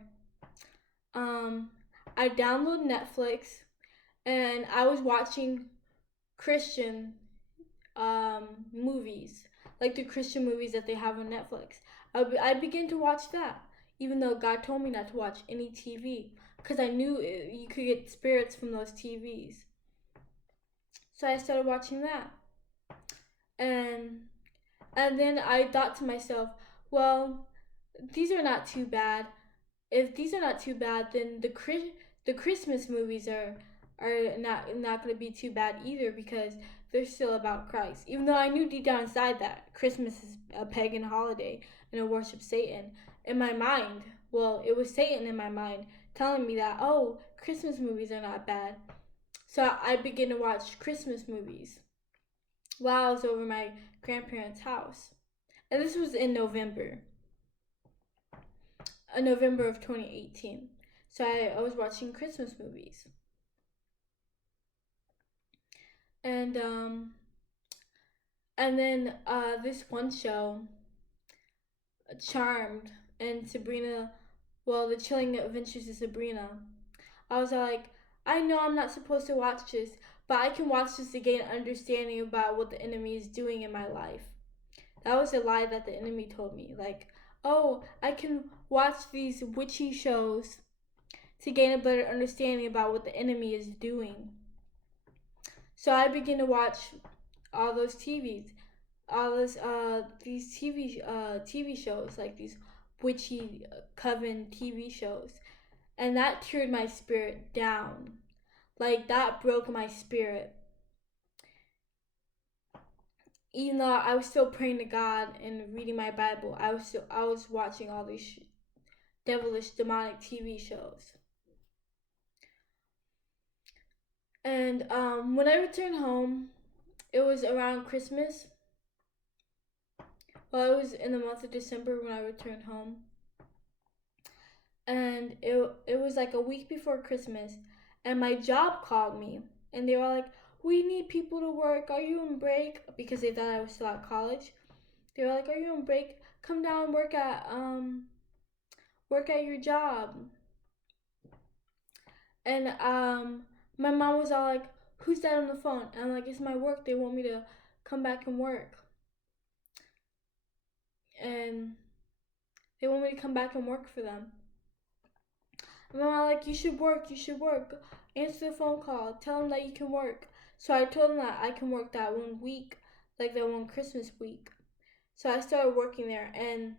um, I downloaded Netflix and I was watching Christian movies, like the Christian movies that they have on Netflix. I began to watch that, even though God told me not to watch any TV, because I knew you could get spirits from those TVs. So I started watching that, and then I thought to myself, well, these are not too bad. If these are not too bad, then the Christmas movies are not going to be too bad either, because they're still about Christ. Even though I knew deep down inside that Christmas is a pagan holiday and a worship Satan, in my mind, well, it was Satan in my mind telling me that, oh, Christmas movies are not bad. So I began to watch Christmas movies while I was over my grandparents' house. And this was in November of 2018. So I was watching Christmas movies. And then this one show, Charmed and Sabrina, well, The Chilling Adventures of Sabrina. I was like, I know I'm not supposed to watch this, but I can watch this to gain understanding about what the enemy is doing in my life. That was a lie that the enemy told me. Like, oh, I can watch these witchy shows to gain a better understanding about what the enemy is doing. So I began to watch all those these TV shows, like these witchy coven TV shows, and that teared my spirit down. Like that broke my spirit. Even though I was still praying to God and reading my Bible, I was watching all these devilish demonic TV shows. And when I returned home, it was around Christmas. Well, it was in the month of December when I returned home. And it was like a week before Christmas, and my job called me, and they were like, "We need people to work. Are you on break?" Because they thought I was still at college. They were like, "Are you on break? Come down and work at your job." And my mom was all like, "Who's that on the phone?" And I'm like, "It's my work. They want me to come back and work." And they want me to come back and work for them. And Mama like, you should work. Answer the phone call. Tell them that you can work. So I told them that I can work that one week, like that one Christmas week. So I started working there, and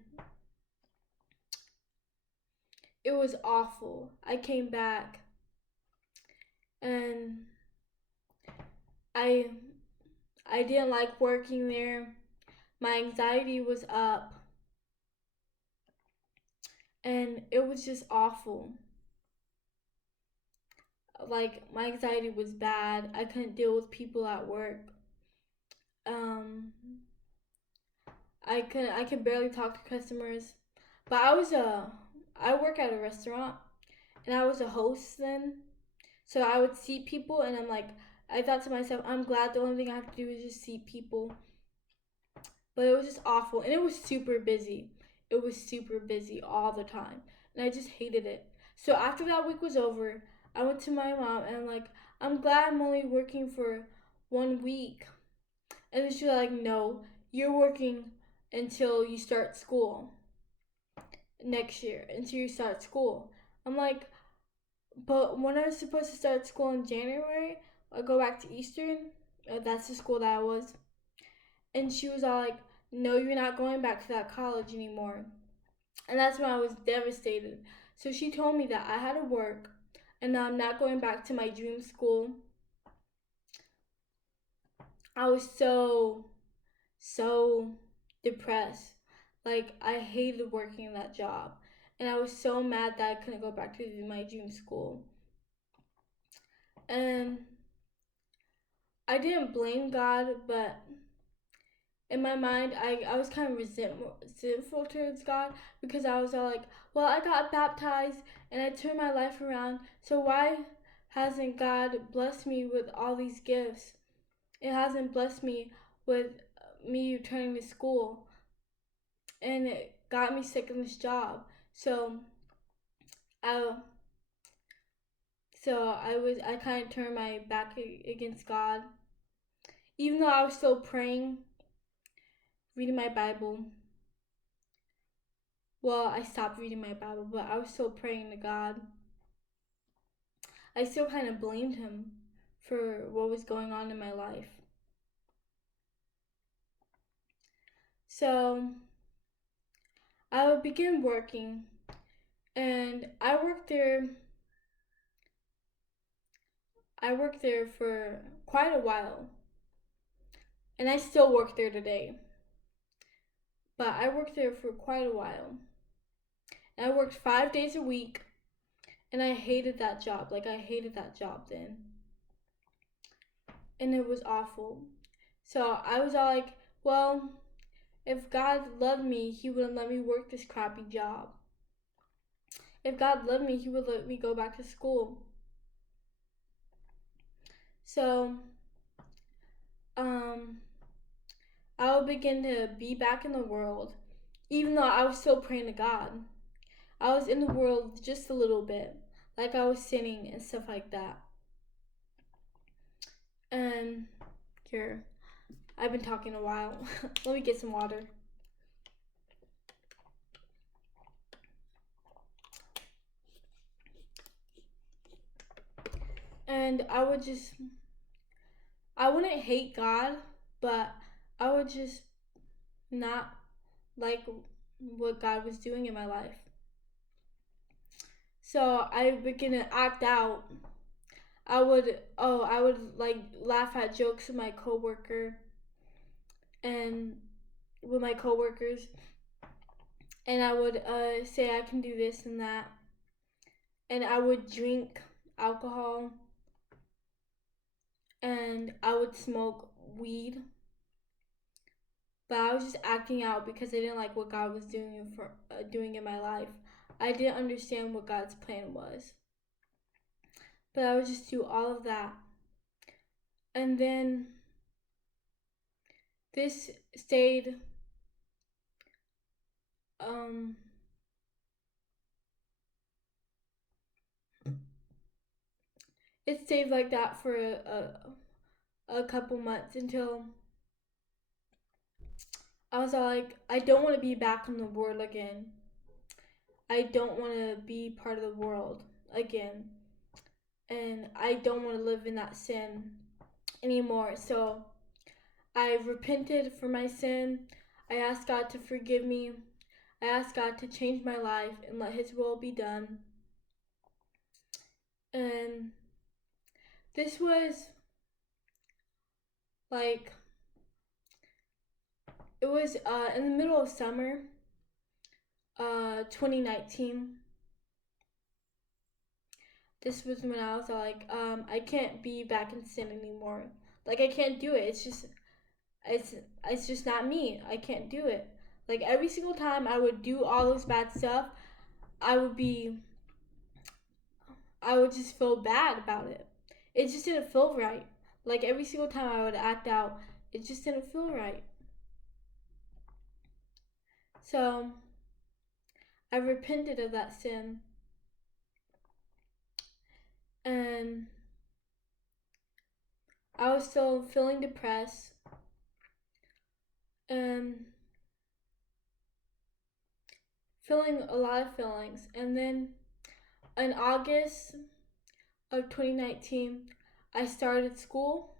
it was awful. I came back, and I I didn't like working there. My anxiety was up, and it was just awful. Like my anxiety was bad. I couldn't deal with people at work. Um, I could barely talk to customers. But I work at a restaurant, and I was a host then. So I would seat people, and I thought to myself, I'm glad the only thing I have to do is just seat people. But it was just awful, and it was super busy. It was super busy all the time, and I just hated it. So after that week was over, I went to my mom, and I'm glad I'm only working for 1 week. And then she's like, no, you're working until you start school next year, until you start school. I'm like, but when I was supposed to start school in January, go back to Eastern. That's the school that I was. And she was all like, no, you're not going back to that college anymore. And that's when I was devastated. So she told me that I had to work and I'm not going back to my dream school. I was so depressed. Like, I hated working in that job. And I was so mad that I couldn't go back to my dream school. And I didn't blame God, but in my mind, I was kind of resentful towards God because I was all like, well, I got baptized and I turned my life around, so why hasn't God blessed me with all these gifts? It hasn't blessed me with me returning to school, and it got me sick in this job. I I kind of turned my back against God, even though I was still praying, reading my Bible. Well, I stopped reading my Bible, but I was still praying to God. I still kind of blamed him for what was going on in my life. So I would begin working, and I worked there for quite a while. And I still work there today. But I worked there for quite a while. And I worked 5 days a week, and I hated that job. Like, I hated that job then. And it was awful. So I was all like, well, if God loved me, he wouldn't let me work this crappy job. If God loved me, he would let me go back to school. So, I would begin to be back in the world, even though I was still praying to God. I was in the world just a little bit, like I was sinning and stuff like that. And here, I've been talking a while. Let me get some water. And I wouldn't hate God, but I would just not like what God was doing in my life. So I began to act out. I would like laugh at jokes with my coworkers, and I would say I can do this and that, and I would drink alcohol, and I would smoke weed. But I was just acting out because I didn't like what God was doing in my life. I didn't understand what God's plan was. But I would just do all of that. And then this stayed it stayed like that for a couple months until I was all like, I don't want to be back in the world again. I don't want to be part of the world again. And I don't want to live in that sin anymore. So I repented for my sin. I asked God to forgive me. I asked God to change my life and let his will be done. And this was like, it was in the middle of summer, 2019. This was when I was like, I can't be back in sin anymore. Like, I can't do it. It's just not me. I can't do it. Like, every single time I would do all this bad stuff, I would just feel bad about it. It just didn't feel right. Like, every single time I would act out, it just didn't feel right. So I repented of that sin. And I was still feeling depressed. And feeling a lot of feelings. And then in August of 2019, I started school.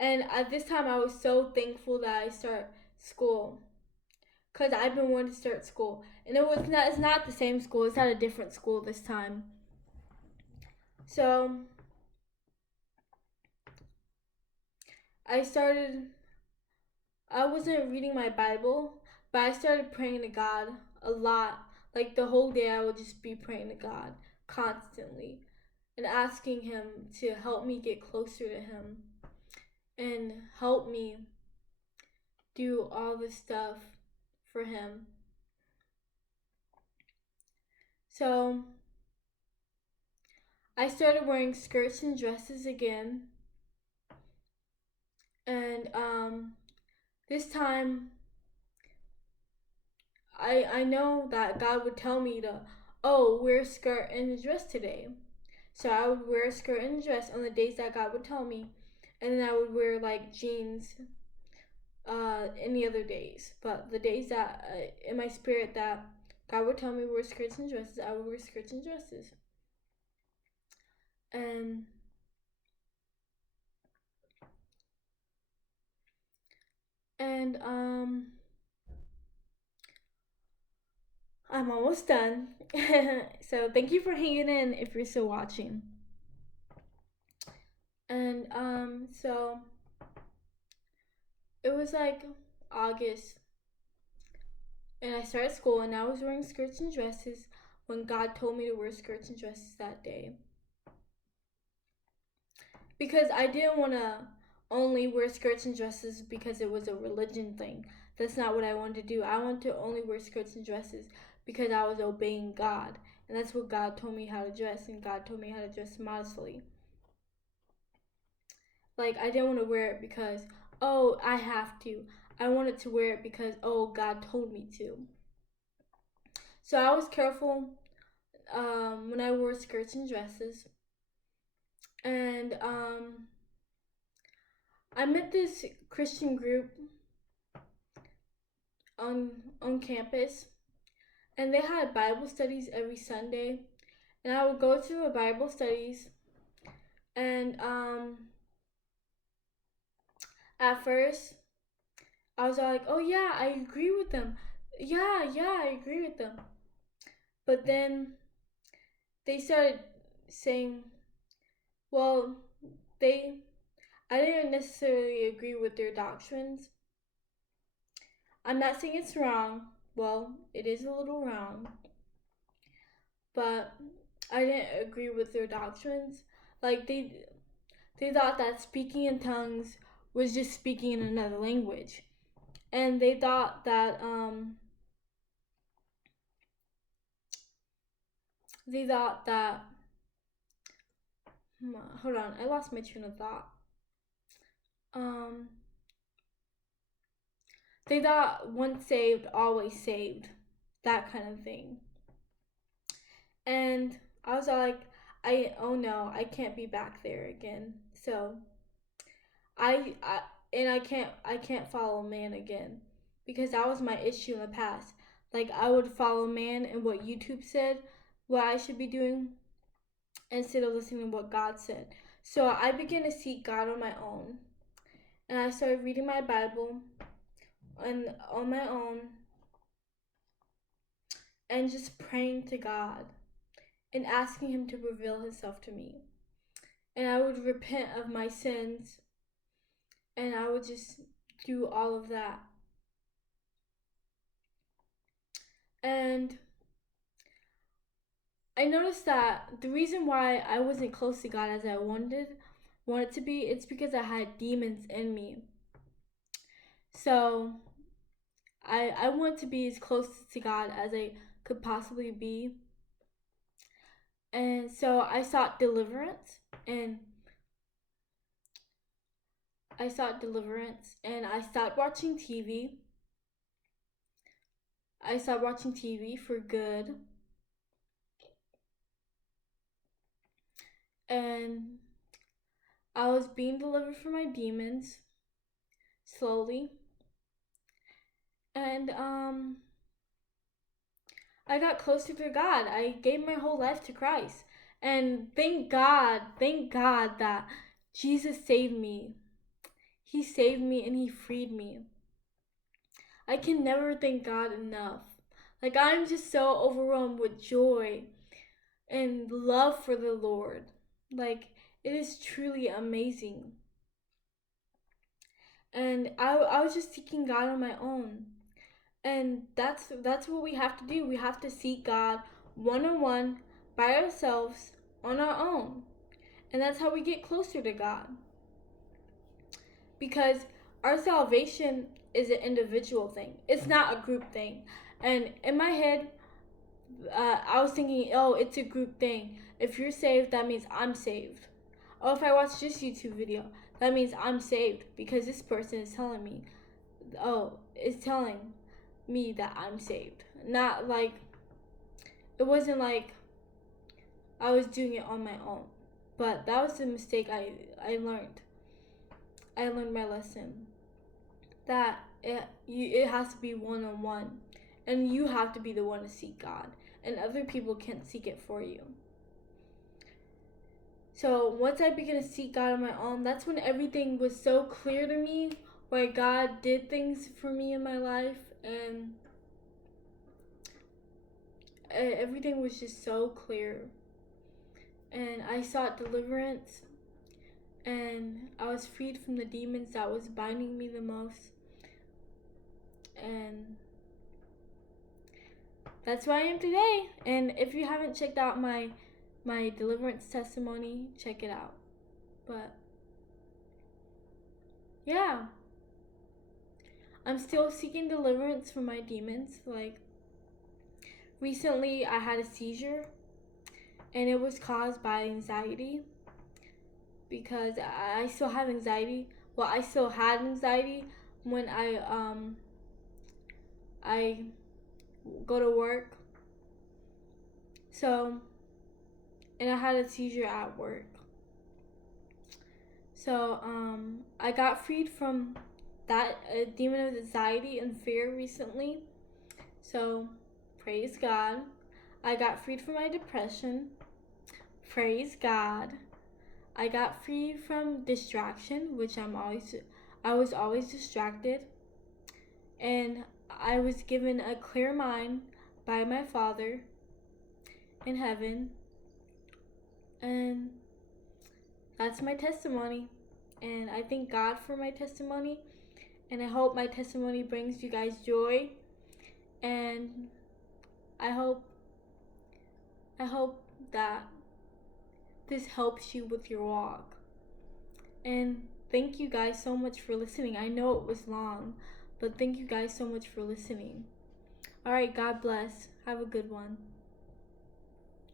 And at this time, I was so thankful that I start school, cause I've been wanting to start school, and it's not the same school. It's at a different school this time. So I started. I wasn't reading my Bible, but I started praying to God a lot. Like the whole day, I would just be praying to God constantly and asking Him to help me get closer to Him and help me do all this stuff for Him. So I started wearing skirts and dresses again. And this time I know that God would tell me to, oh, wear a skirt and a dress today. So I would wear a skirt and a dress on the days that God would tell me. And then I would wear like jeans any other days. But the days that in my spirit that God would tell me to wear skirts and dresses, I would wear skirts and dresses. And and I'm almost done. So thank you for hanging in if you're still watching. And so it was like August, and I started school, and I was wearing skirts and dresses when God told me to wear skirts and dresses that day. Because I didn't want to only wear skirts and dresses because it was a religion thing. That's not what I wanted to do. I wanted to only wear skirts and dresses because I was obeying God. And that's what God told me how to dress, and God told me how to dress modestly. Like, I didn't want to wear it because, oh, I have to. I wanted to wear it because, oh, God told me to. So I was careful when I wore skirts and dresses. And I met this Christian group on on campus, and they had Bible studies every Sunday, and I would go to the Bible studies, and at first I was all like, oh yeah, I agree with them, yeah, I agree with them, but then they started saying, well, they I didn't necessarily agree with their doctrines. I'm not saying it's wrong. Well, it is a little wrong, but I didn't agree with their doctrines. Like they thought that speaking in tongues was just speaking in another language, and they thought that hold on, I lost my train of thought. Um, they thought once saved, always saved, that kind of thing. And I was like, oh no, I can't be back there again. So I and I can't follow man again because that was my issue in the past. Like I would follow man and what YouTube said, what I should be doing instead of listening to what God said. So I began to seek God on my own, and I started reading my Bible and on my own and just praying to God and asking him to reveal himself to me. And I would repent of my sins, and I would just do all of that. And I noticed that the reason why I wasn't close to God as I wanted to be, it's because I had demons in me. So I want to be as close to God as I could possibly be. And so I sought deliverance, and I stopped watching TV. I stopped watching TV for good. And I was being delivered from my demons slowly. And I got closer to God. I gave my whole life to Christ. And thank God that Jesus saved me. He saved me and he freed me. I can never thank God enough. Like, I'm just so overwhelmed with joy and love for the Lord. Like, it is truly amazing. And I was just seeking God on my own. And that's what we have to do. We have to seek God one on one by ourselves on our own. And that's how we get closer to God. Because our salvation is an individual thing. It's not a group thing. And in my head, I was thinking, oh, it's a group thing. If you're saved, that means I'm saved. Oh, if I watch this YouTube video, that means I'm saved because this person is telling me, oh, it's telling me that I'm saved. Not like, it wasn't like I was doing it on my own. But that was the mistake I learned. I learned my lesson. That it has to be one on one. And you have to be the one to seek God. And other people can't seek it for you. So once I began to seek God on my own, that's when everything was so clear to me, where God did things for me in my life, and everything was just so clear. And I sought deliverance, and I was freed from the demons that was binding me the most. And that's where I am today. And if you haven't checked out my deliverance testimony, check it out. But yeah, I'm still seeking deliverance from my demons. Like, recently I had a seizure, and it was caused by anxiety, because I still have anxiety. Well, I still had anxiety when I go to work. So, and I had a seizure at work. So, I got freed from that demon of anxiety and fear recently. So, praise God. I got freed from my depression. Praise God. I got free from distraction, which I was always distracted. And I was given a clear mind by my Father in heaven. And that's my testimony. And I thank God for my testimony. And I hope my testimony brings you guys joy. And I hope that this helps you with your walk. And thank you guys so much for listening. I know it was long, but thank you guys so much for listening. All right, God bless. Have a good one.